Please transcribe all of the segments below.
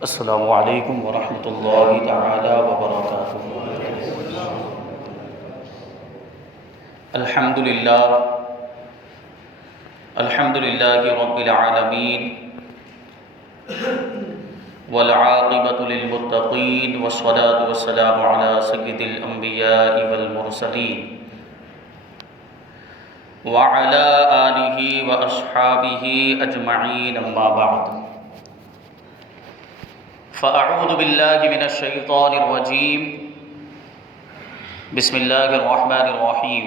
السلام علیکم ورحمۃ اللہ تعالی وبرکاتہ۔ الحمد للہ رب العالمین والعاقبۃ للمتقین والصلاة والسلام علی سید الانبیاء والمرسلین وعلی آلہ واصحابہ اجمعین، اما بعد فاعوذ باللہ من الشیطان الرجیم، بسم اللہ الرحمن الرحیم۔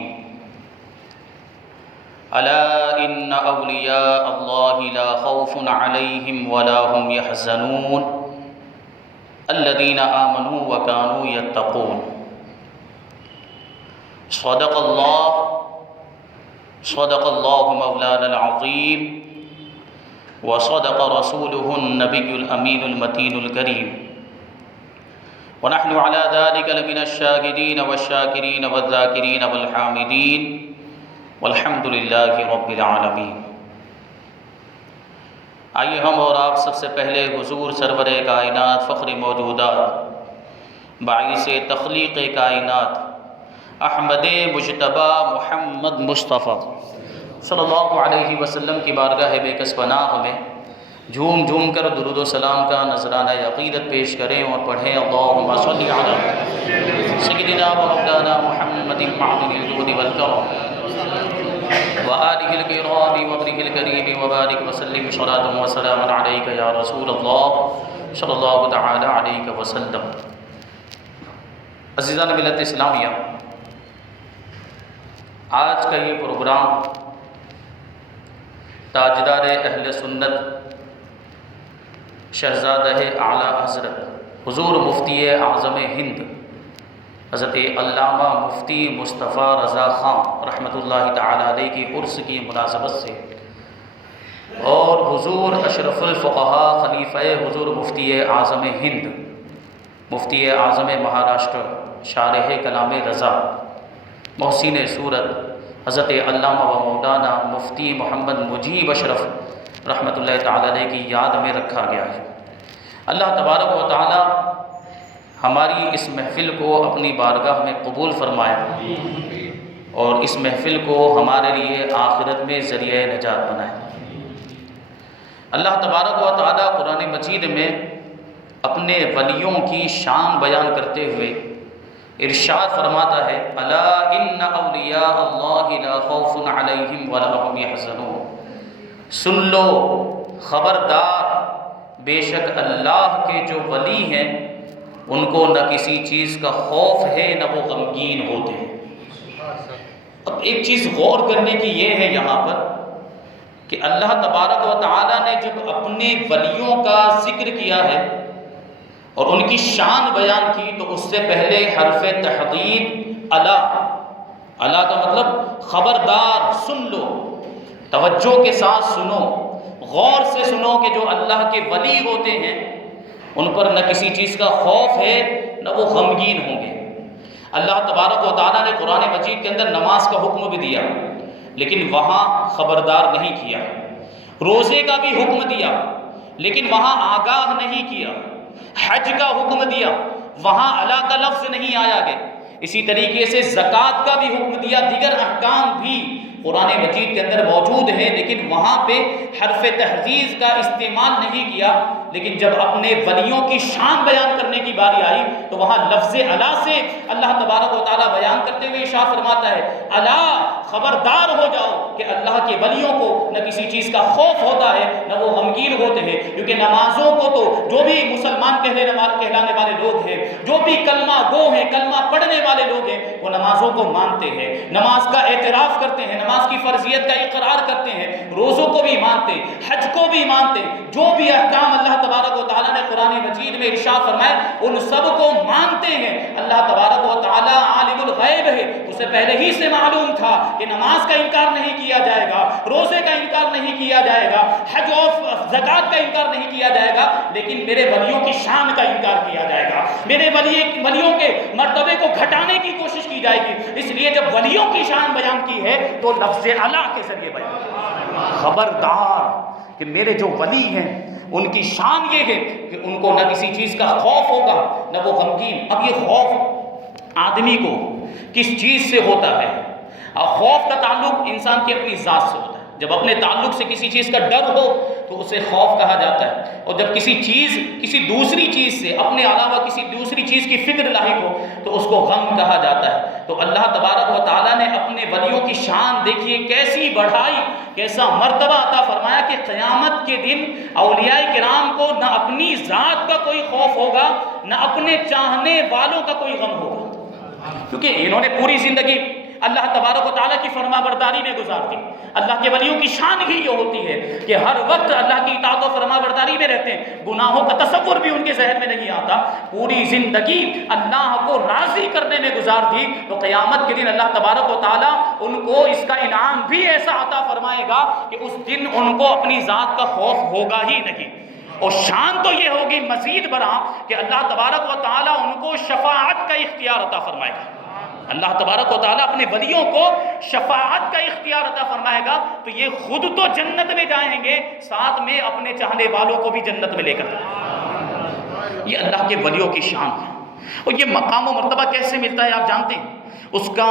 الا ان اولیاء اللہ لا خوف علیہم ولا هم يحزنون الذین آمنوا وكانوا يتقون۔ صدق اللہ مولانا العظیم، وصدق رسوله النبی الامین المتین الکریم، ونحن على ذلك لمن الشاهدین والشاکرین والذاکرین والحامدین، والحمد للہ رب العالمین۔ آئیے ہم اور آپ سب سے پہلے حضور سرور کائنات فخر موجودات باعث تخلیق کائنات احمد مجتبی محمد مصطفیٰ صلی اللہ علیہ وسلم کی بارگاہ بے کس پناہ میں جھوم جھوم کر درود و سلام کا نذرانہ عقیدت پیش کریں اور پڑھیں اللہم صلی علی سیدنا و مولانا محمد معدن الجود والکرم وآلہ الکرام وابنہ الکریم وبارک وسلم صلاۃ وسلام علیک یا رسول اللہ صلی اللہ تعالی علیہ وسلم۔ عزیزان ملت اسلامیہ، آج کا یہ پروگرام تاجدار اہل سنت شہزادہ اعلیٰ حضرت حضور مفتی اعظم ہند حضرت علامہ مفتی مصطفیٰ رضا خان رحمۃ اللہ تعالی علیہ کی عرس کی مناسبت سے، اور حضور اشرف الفقہاء خلیفہ حضور مفتی اعظم ہند مفتی اعظم مہاراشٹر شارح کلام رضا محسن صورت حضرت علامہ و مولانا مفتی محمد مجیب اشرف رحمۃ اللہ تعالی علیہ کی یاد میں رکھا گیا ہے۔ اللہ تبارک و تعالی ہماری اس محفل کو اپنی بارگاہ میں قبول فرمائے اور اس محفل کو ہمارے لیے آخرت میں ذریعہ نجات بنائے۔ اللہ تبارک و تعالی قرآن مجید میں اپنے ولیوں کی شان بیان کرتے ہوئے ارشاد فرماتا ہے، الا ان اولیاء اللہ لا خوف علیہم ولا هم يحزنون۔ سن لو، خبردار، بے شک اللہ کے جو ولی ہیں ان کو نہ کسی چیز کا خوف ہے نہ وہ غمگین ہوتے ہیں۔ اب ایک چیز غور کرنے کی یہ ہے یہاں پر کہ اللہ تبارک و تعالی نے جب اپنے ولیوں کا ذکر کیا ہے اور ان کی شان بیان کی تو اس سے پہلے حرف تحقیق الا کا مطلب خبردار، سن لو، توجہ کے ساتھ سنو، غور سے سنو کہ جو اللہ کے ولی ہوتے ہیں ان پر نہ کسی چیز کا خوف ہے نہ وہ غمگین ہوں گے۔ اللہ تبارک و تعالیٰ نے قرآن مجید کے اندر نماز کا حکم بھی دیا لیکن وہاں خبردار نہیں کیا، روزے کا بھی حکم دیا لیکن وہاں آگاہ نہیں کیا، حج کا حکم دیا وہاں الا کا لفظ نہیں آیا گیا، اسی طریقے سے زکوٰۃ کا بھی حکم دیا، دیگر احکام بھی قرآن مجید کے اندر موجود ہیں لیکن وہاں پہ حرف تحزیز کا استعمال نہیں کیا۔ لیکن جب اپنے ولیوں کی شان بیان کرنے کی باری آئی تو وہاں لفظ الا سے اللہ تبارک و تعالیٰ بیان کرتے ہوئے ارشاد فرماتا ہے، الا خبردار ہو جاؤ کہ اللہ کے ولیوں کو نہ کسی چیز کا خوف ہوتا ہے نہ وہ غمگین ہوتے ہیں، کیونکہ نمازوں کو تو جو بھی مسلمان کہلانے والے لوگ ہیں، جو بھی کلمہ گو ہیں، کلمہ پڑھنے والے لوگ ہیں، وہ نمازوں کو مانتے ہیں، نماز کا اعتراف کرتے ہیں، نماز کی فرضیت کا اقرار کرتے ہیں، روزوں کو بھی مانتے ہیں، حج کو بھی مانتے ہیں، جو بھی احکام اللہ تبارک و تعالیٰ نے قرآن مجید میں ارشاد فرمائے ان سب کو مانتے ہیں۔ اللہ تبارک و تعالیٰ عالم الغیب ہے، اسے پہلے ہی سے معلوم تھا کہ نماز کا انکار نہیں کیا جائے گا، روزے کا انکار نہیں کیا جائے گا، حج اور زکوٰۃ کا انکار نہیں کیا جائے گا، لیکن میرے ولیوں کی شان کا انکار کیا جائے گا، میرے ولیوں کے مرتبے کو گھٹانے کی کوشش کی جائے گی۔ اس لیے جب ولیوں کی شان بیان کی ہے تو لفظ اعلیٰ کے ذریعے بیان، خبردار کہ میرے جو ولی ہیں ان کی شان یہ ہے کہ ان کو نہ کسی چیز کا خوف ہوگا نہ وہ غمگین۔ اب یہ خوف آدمی کو کس چیز سے ہوتا ہے؟ خوف کا تعلق انسان کی اپنی ذات سے ہوتا ہے۔ جب اپنے تعلق سے کسی چیز کا ڈر ہو تو اسے خوف کہا جاتا ہے، اور جب کسی دوسری چیز سے اپنے علاوہ کسی دوسری چیز کی فکر لاحق ہو تو اس کو غم کہا جاتا ہے۔ تو اللہ تبارک و تعالیٰ نے اپنے ولیوں کی شان دیکھیے کیسی بڑھائی، کیسا مرتبہ عطا فرمایا کہ قیامت کے دن اولیاء کرام کو نہ اپنی ذات کا کوئی خوف ہوگا نہ اپنے چاہنے والوں کا کوئی غم ہوگا، کیونکہ انہوں نے پوری زندگی اللہ تبارک و تعالیٰ کی فرما برداری میں گزار دی۔ اللہ کے ولیوں کی شان ہی یہ ہوتی ہے کہ ہر وقت اللہ کی اطاعت و فرما برداری میں رہتے ہیں، گناہوں کا تصور بھی ان کے ذہن میں نہیں آتا، پوری زندگی اللہ کو راضی کرنے میں گزار دی، تو قیامت کے دن اللہ تبارک و تعالیٰ ان کو اس کا انعام بھی ایسا عطا فرمائے گا کہ اس دن ان کو اپنی ذات کا خوف ہوگا ہی نہیں۔ اور شان تو یہ ہوگی مزید برآں کہ اللہ تبارک و تعالیٰ ان کو شفاعت کا اختیار عطا فرمائے گا۔ اللہ تبارک و تعالیٰ اپنے ولیوں کو شفاعت کا اختیار عطا فرمائے گا، تو یہ خود تو جنت میں جائیں گے، ساتھ میں اپنے چاہنے والوں کو بھی جنت میں لے کر جائیں گے۔ یہ اللہ کے ولیوں کی شان ہے۔ اور یہ مقام و مرتبہ کیسے ملتا ہے آپ جانتے ہیں؟ اس کا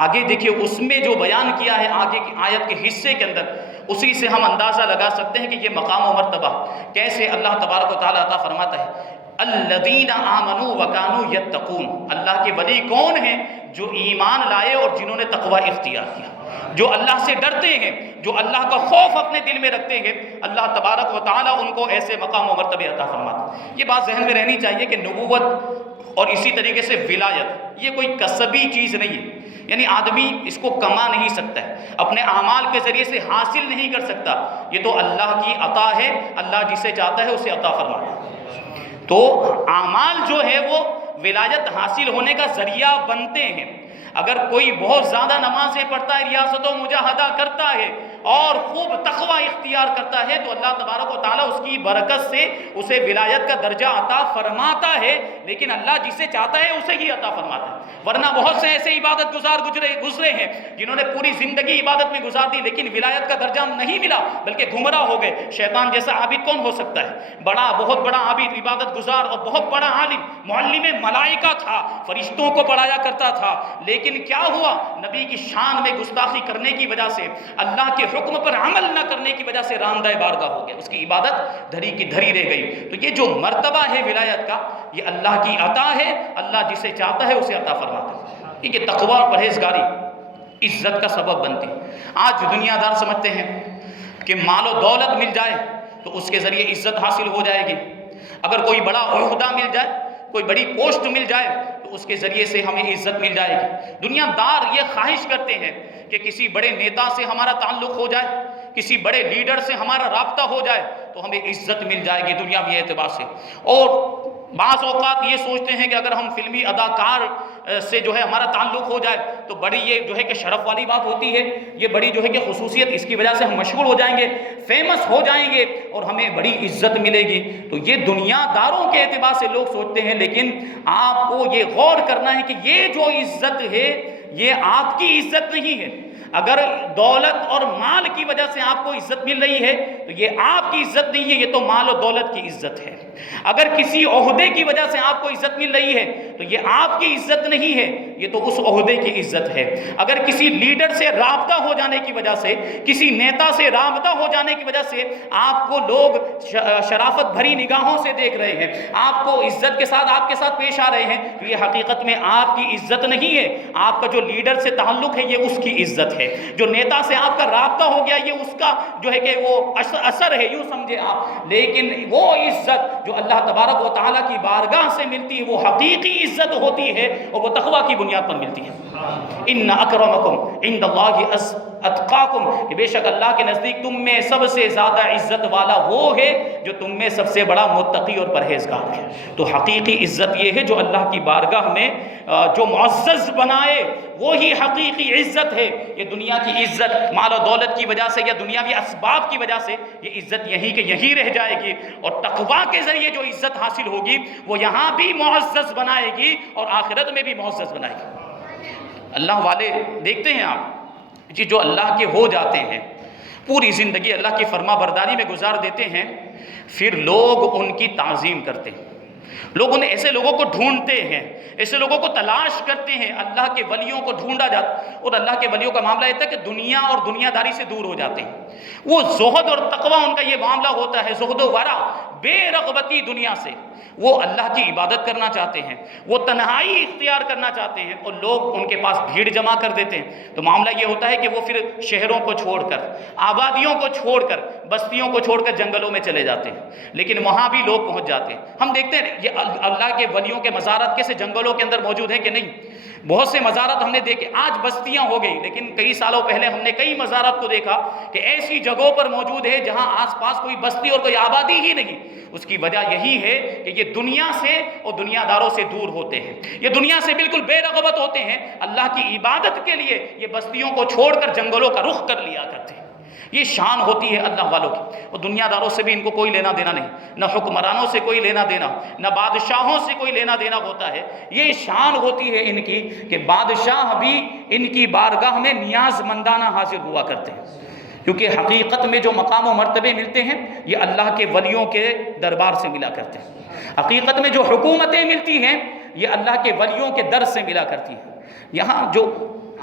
آگے دیکھیے، اس میں جو بیان کیا ہے آگے کی آیت کے حصے کے اندر، اسی سے ہم اندازہ لگا سکتے ہیں کہ یہ مقام و مرتبہ کیسے اللہ تبارک و تعالیٰ عطا فرماتا ہے۔ الذین آمنوا وکانوا یتقون، اللہ کے ولی کون ہیں؟ جو ایمان لائے اور جنہوں نے تقوی اختیار کیا، جو اللہ سے ڈرتے ہیں، جو اللہ کا خوف اپنے دل میں رکھتے ہیں، اللہ تبارک و تعالیٰ ان کو ایسے مقام و مرتبے عطا فرماتا ہے۔ یہ بات ذہن میں رہنی چاہیے کہ نبوت اور اسی طریقے سے ولایت یہ کوئی کسبی چیز نہیں ہے، یعنی آدمی اس کو کما نہیں سکتا ہے، اپنے اعمال کے ذریعے سے حاصل نہیں کر سکتا، یہ تو اللہ کی عطا ہے، اللہ جسے چاہتا ہے اسے عطا فرماتا ہے۔ تو اعمال جو ہے وہ ولایت حاصل ہونے کا ذریعہ بنتے ہیں۔ اگر کوئی بہت زیادہ نمازیں پڑھتا ہے، ریاضت و مجاہدہ کرتا ہے اور خوب تقوی اختیار کرتا ہے، تو اللہ تبارک و تعالیٰ اس کی برکت سے اسے ولایت کا درجہ عطا فرماتا ہے، لیکن اللہ جسے چاہتا ہے اسے ہی عطا فرماتا ہے۔ ورنہ بہت سے ایسے عبادت گزار گزرے ہیں جنہوں نے پوری زندگی عبادت میں گزار دی لیکن ولایت کا درجہ نہیں ملا، بلکہ گمراہ ہو گئے۔ شیطان جیسا عابد کون ہو سکتا ہے؟ بہت بڑا عابد، عبادت گزار اور بہت بڑا عالم، معلم ملائکہ تھا، فرشتوں کو پڑھایا کرتا تھا، لیکن کیا ہوا؟ نبی کی شان میں گستاخی کرنے کی وجہ سے، اللہ کے حکم پر عمل نہ کرنے کی وجہ سے راندہ بارگاہ ہو گیا، اس کی عبادت دھری کی دھری رہ گئی۔ تو یہ جو مرتبہ ہے ولایت کا، یہ اللہ کی عطا ہے، اللہ جسے چاہتا ہے اسے عطا فرماتا ہے۔ یہ تقوی اور پرہیزگاری عزت کا سبب بنتی۔ آج دنیا دار سمجھتے ہیں کہ مال و دولت مل جائے تو اس کے ذریعے عزت حاصل ہو جائے گی، اگر کوئی بڑا عہدہ مل جائے، کوئی بڑی پوسٹ مل جائے تو اس کے ذریعے سے ہمیں عزت مل جائے گی۔ دنیا دار یہ خواہش کرتے ہیں کہ کسی بڑے نیتا سے ہمارا تعلق ہو جائے، کسی بڑے لیڈر سے ہمارا رابطہ ہو جائے تو ہمیں عزت مل جائے گی دنیاوی اعتبار سے۔ اور بعض اوقات یہ سوچتے ہیں کہ اگر ہم فلمی اداکار سے جو ہے ہمارا تعلق ہو جائے تو بڑی یہ جو ہے کہ شرف والی بات ہوتی ہے، یہ بڑی جو ہے کہ خصوصیت، اس کی وجہ سے ہم مشہور ہو جائیں گے، فیمس ہو جائیں گے اور ہمیں بڑی عزت ملے گی۔ تو یہ دنیا داروں کے اعتبار سے لوگ سوچتے ہیں، لیکن آپ کو یہ غور کرنا ہے کہ یہ جو عزت ہے یہ آپ کی عزت نہیں ہے۔ اگر دولت اور مال کی وجہ سے آپ کو عزت مل رہی ہے تو یہ آپ کی عزت نہیں ہے، یہ تو مال و دولت کی عزت ہے۔ اگر کسی عہدے کی وجہ سے آپ کو عزت مل رہی ہے تو یہ آپ کی عزت نہیں ہے، یہ تو اس عہدے کی عزت ہے۔ اگر کسی لیڈر سے رابطہ ہو جانے کی وجہ سے، کسی نیتا سے رابطہ ہو جانے کی وجہ سے آپ کو لوگ شرافت بھری نگاہوں سے دیکھ رہے ہیں، آپ کو عزت کے ساتھ آپ کے ساتھ پیش آ رہے ہیں، تو یہ حقیقت میں آپ کی عزت نہیں ہے۔ آپ کا جو لیڈر سے تعلق ہے یہ اس کی عزت ہے، جو نیتا سے آپ کا رابطہ ہو گیا یہ اس کا جو ہے کہ وہ اثر ہے، یوں سمجھے آپ۔ لیکن وہ عزت جو اللہ تبارک و تعالیٰ کی بارگاہ سے ملتی ہے وہ حقیقی عزت ہوتی ہے اور وہ تقویٰ کی بنیاد پر ملتی ہے۔ ان اکرمکم عند اللہ اتقاکم، کہ بے شک اللہ کے نزدیک تم میں سب سے زیادہ عزت والا وہ ہے جو تم میں سب سے بڑا متقی اور پرہیزگار ہے۔ تو حقیقی عزت یہ ہے جو اللہ کی بارگاہ میں جو معزز بنائے وہی حقیقی عزت ہے۔ یہ دنیا کی عزت مال و دولت کی وجہ سے یا دنیاوی اسباب کی وجہ سے یہ عزت یہی کہ یہی رہ جائے گی، اور تقویٰ کے ذریعے جو عزت حاصل ہوگی وہ یہاں بھی معزز بنائے گی اور آخرت میں بھی معزز بنائے گی۔ اللہ والے دیکھتے ہیں آپ جو اللہ کے ہو جاتے ہیں، پوری زندگی اللہ کی فرما برداری میں گزار دیتے ہیں، پھر لوگ ان کی تعظیم کرتے ہیں، لوگ ان ایسے لوگوں کو ڈھونڈتے ہیں، ایسے لوگوں کو تلاش کرتے ہیں، اللہ کے ولیوں کو ڈھونڈا جاتا، اور اللہ کے ولیوں کا معاملہ یہ تھا کہ دنیا اور دنیا داری سے دور ہو جاتے ہیں، وہ زہد اور تقوی ان کا یہ معاملہ ہوتا ہے، زہد و ورع، بے رغبتی دنیا سے، وہ اللہ کی عبادت کرنا چاہتے ہیں، وہ تنہائی اختیار کرنا چاہتے ہیں، اور لوگ ان کے پاس بھیڑ جمع کر دیتے ہیں، تو معاملہ یہ ہوتا ہے کہ وہ پھر شہروں کو چھوڑ کر، آبادیوں کو چھوڑ کر، بستیوں کو چھوڑ کر جنگلوں میں چلے جاتے ہیں، لیکن وہاں بھی لوگ پہنچ جاتے ہیں۔ ہم دیکھتے ہیں یہ اللہ کے ولیوں کے مزارات کیسے جنگلوں کے اندر موجود ہیں کہ نہیں، بہت سے مزارات ہم نے دیکھے، آج بستیاں ہو گئی، لیکن کئی سالوں پہلے ہم نے کئی مزارات کو دیکھا کہ ایسی جگہوں پر موجود ہے جہاں آس پاس کوئی بستی اور کوئی آبادی ہی نہیں۔ اس کی وجہ یہی ہے کہ یہ دنیا سے اور دنیا داروں سے دور ہوتے ہیں، یہ دنیا سے بالکل بے رغبت ہوتے ہیں، اللہ کی عبادت کے لیے یہ بستیوں کو چھوڑ کر جنگلوں کا رخ کر لیا کرتے ہیں۔ یہ شان ہوتی ہے اللہ والوں کی، اور دنیا داروں سے بھی ان کو کوئی لینا دینا نہیں، نہ حکمرانوں سے کوئی لینا دینا، نہ بادشاہوں سے کوئی لینا دینا ہوتا ہے۔ یہ شان ہوتی ہے ان کی کہ بادشاہ بھی ان کی بارگاہ میں نیاز مندانہ حاضر ہوا کرتے ہیں، کیونکہ حقیقت میں جو مقام و مرتبے ملتے ہیں یہ اللہ کے ولیوں کے دربار سے ملا کرتے ہیں، حقیقت میں جو حکومتیں ملتی ہیں یہ اللہ کے ولیوں کے در سے ملا کرتی ہیں۔ یہاں جو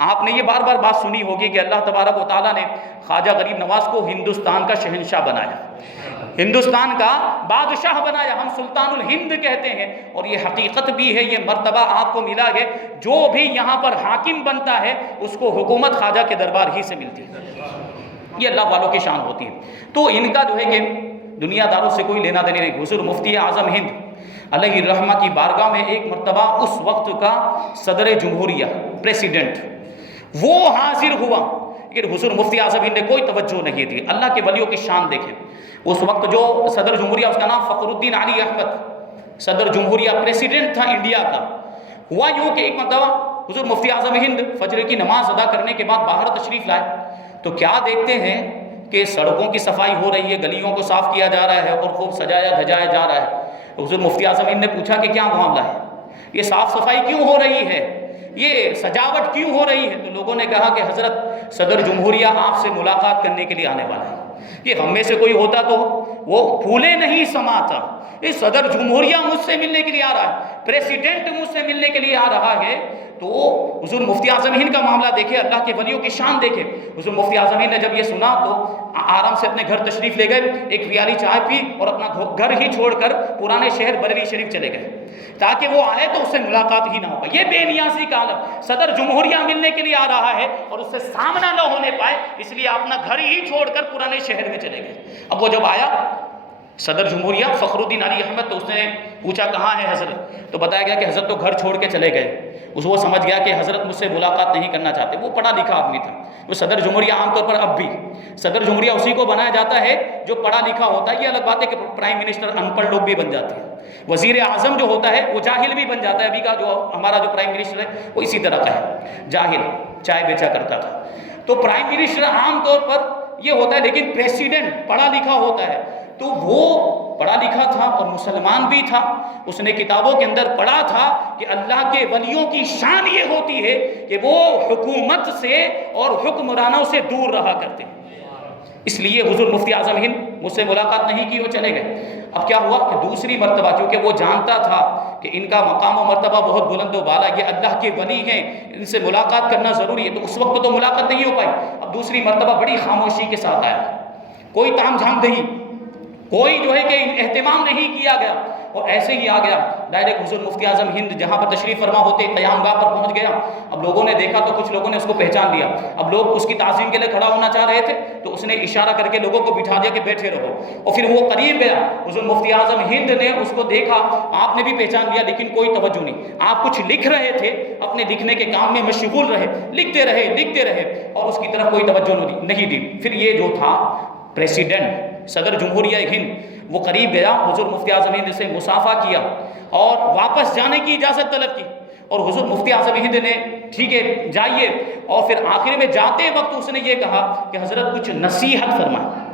آپ نے یہ بار بار بات سنی ہوگی کہ اللہ تبارک و تعالیٰ نے خواجہ غریب نواز کو ہندوستان کا شہنشاہ بنایا، ہندوستان کا بادشاہ بنایا، ہم سلطان الہند کہتے ہیں، اور یہ حقیقت بھی ہے، یہ مرتبہ آپ کو ملا ہے، جو بھی یہاں پر حاکم بنتا ہے اس کو حکومت خواجہ کے دربار ہی سے ملتی ہے، یہ اللہ والوں کی شان ہوتی ہے۔ تو ان کا جو ہے کہ دنیا داروں سے کوئی لینا دینا نہیں۔ حضور مفتی اعظم ہند علیہ الرحمہ کی بارگاہ میں ایک مرتبہ اس وقت کا صدر جمہوریہ، پریسیڈنٹ، وہ حاضر ہوا، لیکن حضور مفتی اعظم ہند نے کوئی توجہ نہیں دی۔ اللہ کے ولیوں کی شان دیکھیں، اس وقت جو صدر جمہوریہ، اس کا نام فخر الدین علی احمد، صدر جمہوریہ پریسیڈنٹ تھا انڈیا کا۔ ہوا یوں کہ ایک مرتبہ حضور مفتی اعظم ہند فجر کی نماز ادا کرنے کے بعد باہر تشریف لائے، تو کیا دیکھتے ہیں کہ سڑکوں کی صفائی ہو رہی ہے، گلیوں کو صاف کیا جا رہا ہے اور خوب سجایا دھجایا جا رہا ہے۔ حضور مفتی اعظم ہند نے پوچھا کہ کیا معاملہ ہے، یہ صاف صفائی کیوں ہو رہی ہے، یہ سجاوٹ کیوں ہو رہی ہے؟ تو لوگوں نے کہا کہ حضرت صدر جمہوریہ آپ سے ملاقات کرنے کے لیے آنے والا ہے، کہ ہم میں سے کوئی ہوتا تو وہ پھولے نہیں سماتا، یہ صدر جمہوریہ مجھ سے ملنے کے لیے آ رہا ہے، پریسیڈنٹ مجھ سے ملنے کے لیے آ رہا ہے۔ تو حضور مفتی اعظم ہند کا معاملہ دیکھے، اللہ کے ولیوں کی شان دیکھے۔ حضور مفتی اعظم ہند نے جب یہ سنا تو آرام سے اپنے گھر تشریف لے گئے، ایک پیالی چائے پی اور اپنا گھر ہی چھوڑ کر پرانے شہر بریلی شریف چلے گئے، تاکہ وہ آئے تو اس سے ملاقات ہی نہ ہو پائے۔ یہ بے نیازی کا عالم، صدر جمہوریہ ملنے کے لیے آ رہا ہے اور اس سے سامنا نہ ہونے پائے، اس لیے اپنا گھر ہی چھوڑ کر پرانے شہر میں چلے گئے۔ اب وہ جب آیا صدر جمہوریہ فخر الدین علی احمد، تو اس نے پوچھا کہاں ہے حضرت، تو بتایا گیا کہ حضرت تو گھر چھوڑ کے چلے گئے۔ وہ سمجھ گیا کہ حضرت مجھ سے ملاقات نہیں کرنا چاہتے، وہ پڑھا لکھا آدمی تھا۔ وہ صدر جمہوریہ عام طور پر اب بھی صدر جمہوریہ اسی کو بنایا جاتا ہے جو پڑھا لکھا ہوتا ہے۔ یہ الگ بات ہے کہ پرائم منسٹر ان پڑھ لوگ بھی بن جاتے ہیں، وزیر اعظم جو ہوتا ہے وہ جاہل بھی بن جاتا ہے۔ ابھی کا جو ہمارا جو پرائم منسٹر ہے وہ اسی طرح کا ہے، جاہل، چائے بیچا کرتا تھا۔ تو پرائم منسٹر عام طور پر یہ ہوتا ہے، لیکن پریسیڈنٹ پڑھا لکھا ہوتا ہے۔ تو وہ پڑھا لکھا تھا اور مسلمان بھی تھا، اس نے کتابوں کے اندر پڑھا تھا کہ اللہ کے ولیوں کی شان یہ ہوتی ہے کہ وہ حکومت سے اور حکمرانوں سے دور رہا کرتے ہیں۔ اس لیے حضور مفتی اعظم ہند مجھ سے ملاقات نہیں کی، وہ چلے گئے۔ اب کیا ہوا کہ دوسری مرتبہ، کیونکہ وہ جانتا تھا کہ ان کا مقام و مرتبہ بہت بلند و بالا، یہ اللہ کے ولی ہیں، ان سے ملاقات کرنا ضروری ہے، تو اس وقت تو ملاقات نہیں ہو پائی۔ اب دوسری مرتبہ بڑی خاموشی کے ساتھ آیا، کوئی تام جھام نہیں، کوئی جو ہے کہ اہتمام نہیں کیا گیا، اور ایسے ہی آ گیا ڈائریکٹ حضور مفتی اعظم ہند جہاں پر تشریف فرما ہوتے قیام گاہ پر پہنچ گیا۔ اب لوگوں نے دیکھا تو کچھ لوگوں نے اس کو پہچان لیا، اب لوگ اس کی تعظیم کے لیے کھڑا ہونا چاہ رہے تھے، تو اس نے اشارہ کر کے لوگوں کو بٹھا دیا کہ بیٹھے رہو، اور پھر وہ قریب گیا۔ حضور مفتی اعظم ہند نے اس کو دیکھا، آپ نے بھی پہچان لیا، لیکن کوئی توجہ نہیں، آپ کچھ لکھ رہے تھے، اپنے لکھنے کے کام میں مشغول رہے، لکھتے رہے اور اس کی طرف کوئی توجہ نہیں دی۔ پھر یہ جو تھا پریسیڈنٹ، صدر جمہوریہ ہند، وہ قریب گیا، حضور مفتی اعظم ہند سے مصافحہ کیا اور واپس جانے کی اجازت طلب کی، اور حضور مفتی اعظم ہند نے ٹھیک ہے جائیے، اور پھر آخر میں جاتے وقت اس نے یہ کہا کہ حضرت کچھ نصیحت فرمائے،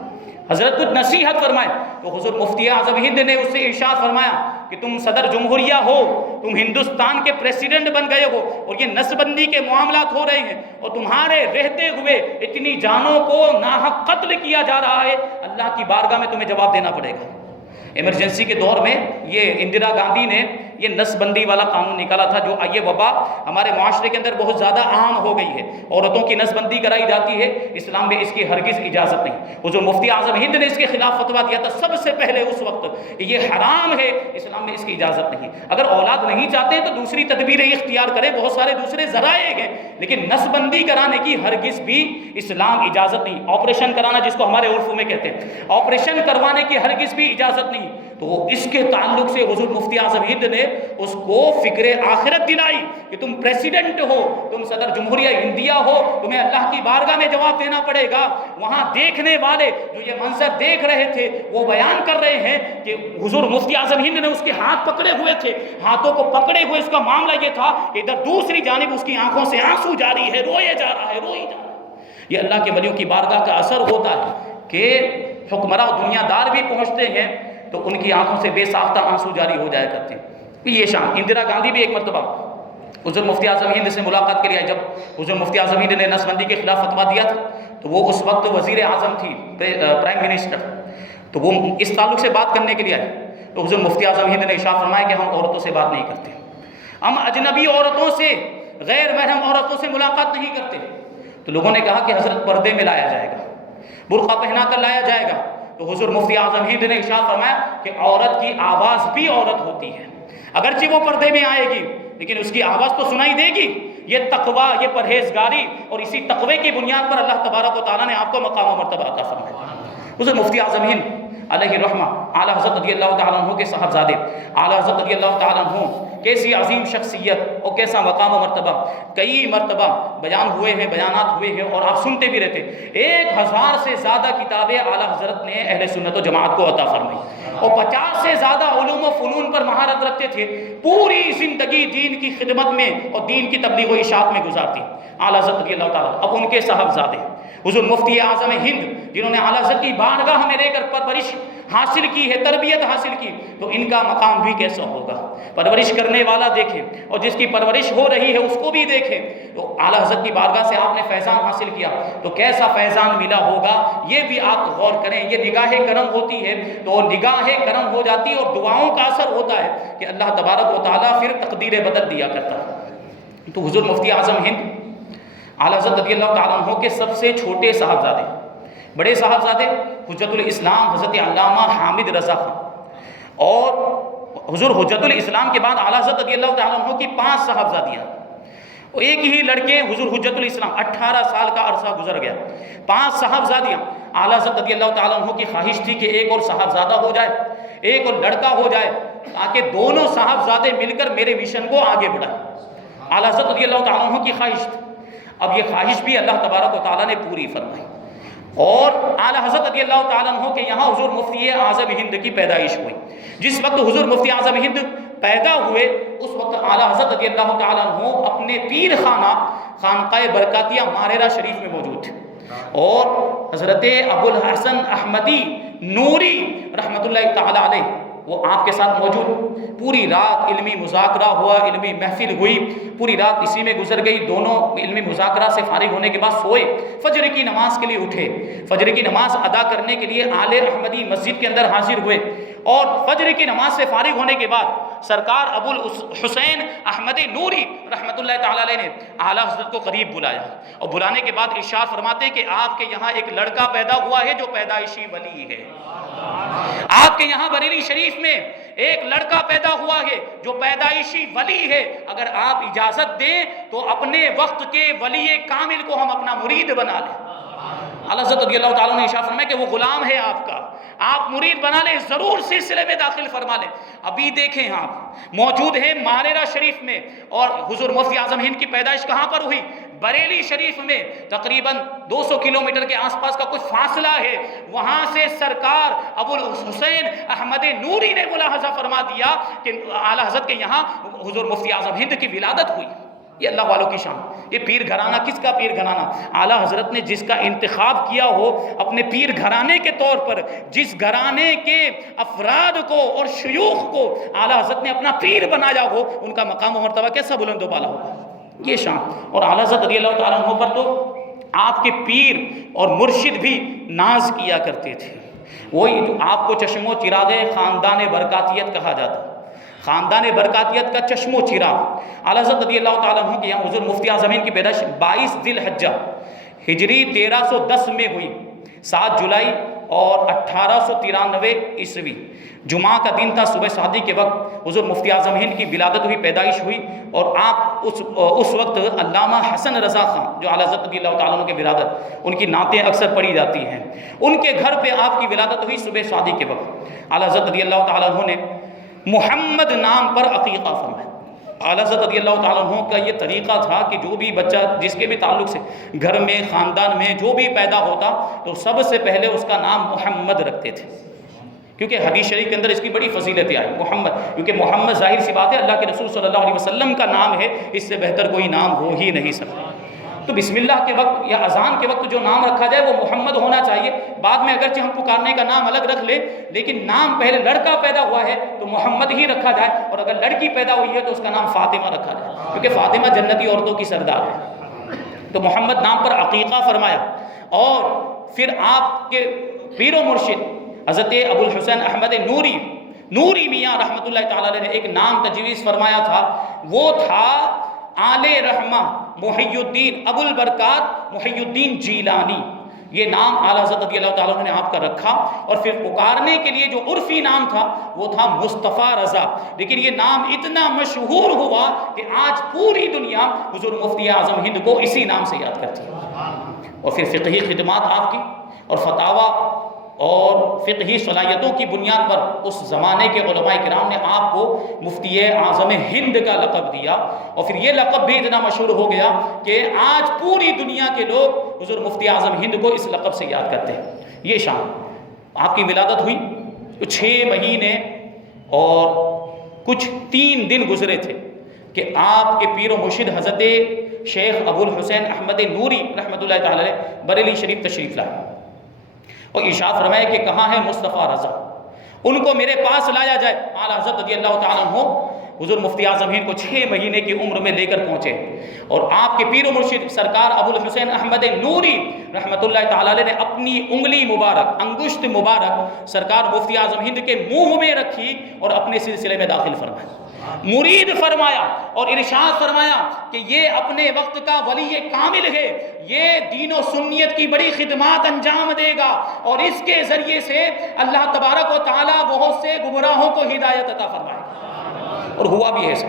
حضرت کچھ نصیحت فرمائے۔ تو حضور مفتی اعظم ہند نے اس سے ارشاد فرمایا کہ تم صدر جمہوریہ ہو، تم ہندوستان کے پریسیڈنٹ بن گئے ہو اور یہ نسبندی کے معاملات ہو رہے ہیں اور تمہارے رہتے ہوئے اتنی جانوں کو ناحق قتل کیا جا رہا ہے، اللہ کی بارگاہ میں تمہیں جواب دینا پڑے گا۔ ایمرجنسی کے دور میں یہ اندرا گاندھی نے یہ نسبندی والا قانون نکالا تھا، جو یہ وبا ہمارے معاشرے کے اندر بہت زیادہ عام ہو گئی ہے، عورتوں کی نسبندی کرائی جاتی ہے، اسلام میں اس کی ہرگز اجازت نہیں۔ حضور مفتی اعظم ہند نے اس کے خلاف فتویٰ دیا تھا سب سے پہلے اس وقت کہ یہ حرام ہے، اسلام میں اس کی اجازت نہیں۔ اگر اولاد نہیں چاہتے تو دوسری تدبیریں اختیار کریں، بہت سارے دوسرے ذرائع ہیں، لیکن نسبندی کرانے کی ہرگز بھی اسلام اجازت نہیں۔ آپریشن کرانا جس کو ہمارے عرف میں کہتے ہیں، آپریشن کروانے کی ہرگز بھی اجازت نہیں۔ تو اس کے تعلق سے حضور مفتی اعظم ہند نے اس کو فکر آخرت دلائی کہ تم پریسیڈنٹ ہو، تم صدر جمہوریہ انڈیا ہو، تمہیں اللہ کی بارگاہ میں جواب دینا پڑے گا۔ وہاں دیکھنے والے جو یہ منظر دیکھ رہے تھے وہ بیان کر رہے ہیں کہ حضور مفتی اعظم ہند نے اس کے ہاتھ پکڑے ہوئے تھے، ہاتھوں کو پکڑے ہوئے، اس کا معاملہ یہ تھا کہ ادھر دوسری جانب اس کی آنکھوں سے آنسو جاری ہے، روئے جا رہا ہے، روئی جا رہا ہے۔ یہ اللہ کے ولیوں کی بارگاہ کا اثر ہوتا ہے کہ حکمراں دنیا دار بھی پہنچتے ہیں تو ان کی آنکھوں سے بے ساختہ آنسو جاری ہو جایا کرتے ہیں۔ یہ شان اندرا گاندھی بھی ایک مرتبہ حضور مفتی اعظم ہند سے ملاقات کے لیے آئی۔ جب حضور مفتی اعظم ہند نے نسبندی کے خلاف فتویٰ دیا تھا تو وہ اس وقت وزیر اعظم تھی، پرائم منسٹر، تو وہ اس تعلق سے بات کرنے کے لیے آئی۔ تو حضور مفتی اعظم ہند نے ارشاد فرمایا کہ ہم عورتوں سے بات نہیں کرتے، ہم اجنبی عورتوں سے، غیر محرم عورتوں سے ملاقات نہیں کرتے۔ تو لوگوں نے کہا کہ حضرت پردے میں لایا جائے گا، برقع پہنا کر لایا جائے گا۔ تو حضور مفتی اعظم ہند نے ارشاد فرمایا کہ عورت کی آواز بھی عورت ہوتی ہے، اگرچہ وہ پردے میں آئے گی لیکن اس کی آواز تو سنائی دے گی۔ یہ تقویٰ، یہ پرہیزگاری، اور اسی تقوی کی بنیاد پر اللہ تبارک و تعالیٰ نے آپ کو مقام و مرتبہ عطا فرمایا۔ حضور مفتی اعظم ہند علیہ رحمہ، اعلیٰ حضرت رضی اللہ تعالیٰ عنہ کے صاحبزادے، اعلیٰ حضرت رضی اللہ تعالیٰ عنہ کیسی عظیم شخصیت اور کیسا مقام و مرتبہ، کئی مرتبہ بیان ہوئے ہیں، بیانات ہوئے ہیں اور آپ سنتے بھی رہتے۔ 1000 سے زیادہ کتابیں اعلیٰ حضرت نے اہل سنت و جماعت کو عطا فرمائی اور 50 سے زیادہ علوم و فنون پر مہارت رکھتے تھے۔ پوری زندگی دین کی خدمت میں اور دین کی تبلیغ و اشاعت میں گزارتی اعلیٰ حضرت رضی اللہ تعالیٰ۔ اب ان کے صاحبزادے حضور مفتی اعظم ہند، جنہوں نے اعلیٰ حضرت کی بارگاہ میں رہ کر پرورش حاصل کی ہے، تربیت حاصل کی، تو ان کا مقام بھی کیسا ہوگا؟ پرورش کرنے والا دیکھے اور جس کی پرورش ہو رہی ہے اس کو بھی دیکھے۔ تو اعلیٰ حضرت کی بارگاہ سے آپ نے فیضان حاصل کیا تو کیسا فیضان ملا ہوگا، یہ بھی آپ غور کریں۔ یہ نگاہ کرم ہوتی ہے تو نگاہ کرم ہو جاتی ہے اور دعاؤں کا اثر ہوتا ہے کہ اللہ تبارک و تعالیٰ پھر تقدیر بدل دیا کرتا ہے۔ تو حضور مفتی اعظم ہند اعلیٰ حضرت رضی اللہ تعالیٰ عنہ کے سب سے چھوٹے صاحبزادے، بڑے صاحبزادے حجت الاسلام حضرت علامہ حامد رضا خان، اور حضور حجت الاسلام کے بعد اعلیٰ حضرت رضی اللہ تعالیٰ عنہ کی 5 صاحبزادیاں، اور ایک ہی لڑکے حضور حجت الاسلام، 18 سال کا عرصہ گزر گیا، 5 صاحبزادیاں۔ اعلیٰ حضرت رضی اللہ تعالیٰ عنہ کی خواہش تھی کہ ایک اور صاحبزادہ ہو جائے، ایک اور لڑکا ہو جائے، تاکہ دونوں صاحبزادے مل کر میرے مشن کو آگے بڑھائیں۔ اعلیٰ حضرت رضی اللہ تعالیٰ عنہ کی خواہش تھی، اب یہ خواہش بھی اللہ تبارک و تعالیٰ نے پوری فرمائی، اور اعلیٰ حضرت رضی اللہ تعالیٰ عنہ کے یہاں حضور مفتی اعظم ہند کی پیدائش ہوئی۔ جس وقت حضور مفتی اعظم ہند پیدا ہوئے اس وقت اعلیٰ حضرت رضی اللہ تعالیٰ عنہ اپنے پیر خانہ خانقاہ برکاتیہ ماریرہ شریف میں موجود تھے، اور حضرت ابو الحسن احمدی نوری رحمۃ اللہ تعالیٰ علیہ وہ آپ کے ساتھ موجود۔ پوری رات علمی مذاکرہ ہوا، علمی محفل ہوئی، پوری رات اسی میں گزر گئی۔ دونوں علمی مذاکرہ سے فارغ ہونے کے بعد سوئے، فجر کی نماز کے لیے اٹھے، فجر کی نماز ادا کرنے کے لیے آل احمدی مسجد کے اندر حاضر ہوئے، اور فجر کی نماز سے فارغ ہونے کے بعد سرکار ابو الحسین احمد نوری رحمۃ اللہ تعالیٰ علیہ نے اعلیٰ حضرت کو قریب بلایا، اور بلانے کے بعد ارشاد فرماتے کہ آپ کے یہاں ایک لڑکا پیدا ہوا ہے جو پیدائشی ولی ہے۔ آپ کے یہاں بریلی شریف میں ایک لڑکا پیدا ہوا ہے جو پیدائشی ولی ہے، اگر آپ اجازت دیں تو اپنے وقت کے ولی کامل کو ہم اپنا مرید بنا لیں۔ اعلیٰ حضرت رضی اللہ تعالیٰ نے ارشاد فرمایا کہ وہ غلام ہے آپ کا، آپ مرید بنا لیں، ضرور سلسلے میں داخل فرما لیں۔ ابھی دیکھیں آپ موجود ہیں ماریرہ شریف میں، اور حضور مفتی اعظم ہند کی پیدائش کہاں پر ہوئی؟ بریلی شریف میں، تقریباً 200 کلومیٹر کے آس پاس کا کچھ فاصلہ ہے، وہاں سے سرکار ابو الحسین احمد نوری نے ملاحظہ فرما دیا کہ اعلیٰ حضرت کے یہاں حضور مفتی اعظم ہند کی ولادت ہوئی۔ یہ اللہ والوں کی شان، یہ پیر گھرانہ کس کا پیر گھرانہ؟ اعلیٰ حضرت نے جس کا انتخاب کیا ہو اپنے پیر گھرانے کے طور پر، جس گھرانے کے افراد کو اور شیوخ کو اعلیٰ حضرت نے اپنا پیر بنایا ہو، ان کا مقام و مرتبہ کیسا بلند و بالا ہوگا، یہ شان۔ اور اعلیٰ حضرت رضی اللہ تعالیٰ عنہ پر تو آپ کے پیر اور مرشد بھی ناز کیا کرتے تھے، وہی جو آپ کو چشم و چراغ خاندان برکاتیت کہا جاتا، خاندان برکاتیت کا چشم و چراغ۔ اعلیٰ حضرت رضی اللہ تعالیٰ عنہ کے یہاں حضور مفتی اعظم ہند کی پیدائش 22 ذی الحجہ ہجری 1310 میں ہوئی، 7 جولائی اور 1893 عیسوی جمعہ کا دن تھا، صبح شادی کے وقت حضور مفتی اعظم ہند کی ولادت ہوئی، پیدائش ہوئی۔ اور آپ اس وقت علامہ حسن رضا خان جو اعلیٰ حضرت رضی اللہ تعالیٰ عنہ کے ولادت، ان کی نعتیں اکثر پڑھی جاتی ہیں، ان کے گھر پہ آپ کی ولادت ہوئی صبح شادی کے وقت۔ اعلیٰ حضرت رضی اللہ تعالیٰ عنہ نے محمد نام پر عقیقہ فرمایا۔ اعلیٰ حضرت رضی اللہ تعالیٰ عنہ کا یہ طریقہ تھا کہ جو بھی بچہ جس کے بھی تعلق سے گھر میں خاندان میں جو بھی پیدا ہوتا تو سب سے پہلے اس کا نام محمد رکھتے تھے، کیونکہ حدیث شریف کے اندر اس کی بڑی فضیلتیں آئی محمد، کیونکہ محمد ظاہر سی بات ہے اللہ کے رسول صلی اللہ علیہ وسلم کا نام ہے، اس سے بہتر کوئی نام ہو ہی نہیں سکتا۔ تو بسم اللہ کے وقت یا اذان کے وقت جو نام رکھا جائے وہ محمد ہونا چاہیے، بعد میں اگرچہ ہم پکارنے کا نام الگ رکھ لیں لیکن نام پہلے لڑکا پیدا ہوا ہے تو محمد ہی رکھا جائے، اور اگر لڑکی پیدا ہوئی ہے تو اس کا نام فاطمہ رکھا جائے، کیونکہ فاطمہ جنتی عورتوں کی سردار ہے۔ تو محمد نام پر عقیقہ فرمایا، اور پھر آپ کے پیر و مرشد حضرت ابو الحسین احمد نوری میاں رحمۃ اللہ تعالیٰ علیہ نے ایک نام تجویز فرمایا تھا، وہ تھا آل رحمہ محی الدین ابو البرکات محی الدین جیلانی۔ یہ نام اعلیٰ حضرت رضی اللہ تعالیٰ عنہ نے آپ کا رکھا، اور پھر پکارنے کے لیے جو عرفی نام تھا وہ تھا مصطفیٰ رضا، لیکن یہ نام اتنا مشہور ہوا کہ آج پوری دنیا حضور مفتی اعظم ہند کو اسی نام سے یاد کرتی ہے۔ اور پھر فقہی خدمات آپ کی اور فتاویٰ اور فقہی صلاحیتوں کی بنیاد پر اس زمانے کے علماء کرام نے آپ کو مفتی اعظم ہند کا لقب دیا، اور پھر یہ لقب بھی اتنا مشہور ہو گیا کہ آج پوری دنیا کے لوگ حضور مفتی اعظم ہند کو اس لقب سے یاد کرتے ہیں۔ یہ شان آپ کی ولادت ہوئی، 6 مہینے اور کچھ 3 دن گزرے تھے کہ آپ کے پیر و مرشد حضرت شیخ ابو الحسین احمد نوری رحمۃ اللہ تعالی علیہ بریلی شریف تشریف لائے، اور ارشاد فرمایا کہ کہاں ہے مصطفیٰ رضا، ان کو میرے پاس لایا جائے۔ اعلیٰ حضرت رضی اللہ تعالیٰ عنہ حضور مفتی اعظم ہند کو 6 مہینے کی عمر میں لے کر پہنچے، اور آپ کے پیر و مرشد سرکار ابو الحسین احمد نوری رحمۃ اللہ تعالیٰ علیہ نے اپنی انگلی مبارک، انگشت مبارک سرکار مفتی اعظم ہند کے منہ میں رکھی اور اپنے سلسلے میں داخل فرمایا، مرید فرمایا، اور ارشاد فرمایا کہ یہ اپنے وقت کا ولی کامل ہے، یہ دین و سنیت کی بڑی خدمات انجام دے گا، اور اس کے ذریعے سے اللہ تبارک و تعالیٰ بہت سے گمراہوں کو ہدایت عطا فرمائے گا۔ اور ہوا بھی ایسا،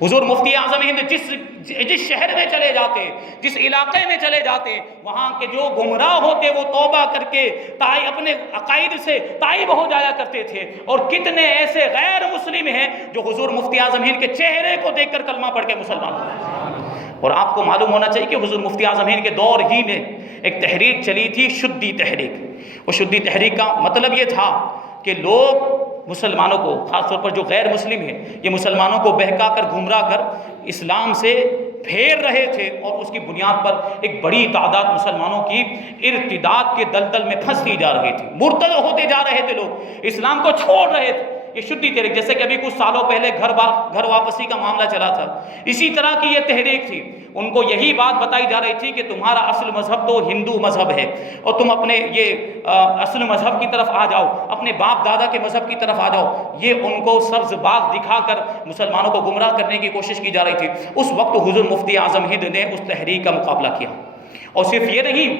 حضور مفتی اعظم ہند جس شہر میں چلے جاتے، جس علاقے میں چلے جاتے، وہاں کے جو گمراہ ہوتے وہ توبہ کر کے اپنے عقائد سے تائب ہو جایا کرتے تھے، اور کتنے ایسے غیر مسلم ہیں جو حضور مفتی اعظم ہند کے چہرے کو دیکھ کر کلمہ پڑھ کے مسلمان ہوئے۔ اور آپ کو معلوم ہونا چاہیے کہ حضور مفتی اعظم ہند کے دور ہی میں ایک تحریک چلی تھی، شدی تحریک۔ وہ شدی تحریک کا مطلب یہ تھا کہ لوگ مسلمانوں کو، خاص طور پر جو غیر مسلم ہیں، یہ مسلمانوں کو بہکا کر گمراہ کر اسلام سے پھیر رہے تھے، اور اس کی بنیاد پر ایک بڑی تعداد مسلمانوں کی ارتداد کے دلدل میں پھنستی جا رہی تھی، مرتد ہوتے جا رہے تھے، لوگ اسلام کو چھوڑ رہے تھے۔ یہ شدی تحریک، جیسے کہ ابھی کچھ سالوں پہلے گھر واپسی کا معاملہ چلا تھا، اسی طرح کی یہ تحریک تھی۔ ان کو یہی بات بتائی جا رہی تھی کہ تمہارا اصل مذہب تو ہندو مذہب ہے، اور تم اپنے یہ اصل مذہب کی طرف آ جاؤ، اپنے باپ دادا کے مذہب کی طرف آ جاؤ۔ یہ ان کو سبز باغ دکھا کر مسلمانوں کو گمراہ کرنے کی کوشش کی جا رہی تھی۔ اس وقت حضور مفتی اعظم ہند نے اس تحریک کا مقابلہ کیا، اور صرف یہ نہیں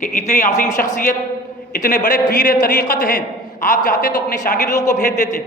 کہ اتنی عظیم شخصیت، اتنے بڑے پیر طریقت ہیں، آپ چاہتے تو اپنے شاگردوں کو بھیج دیتے،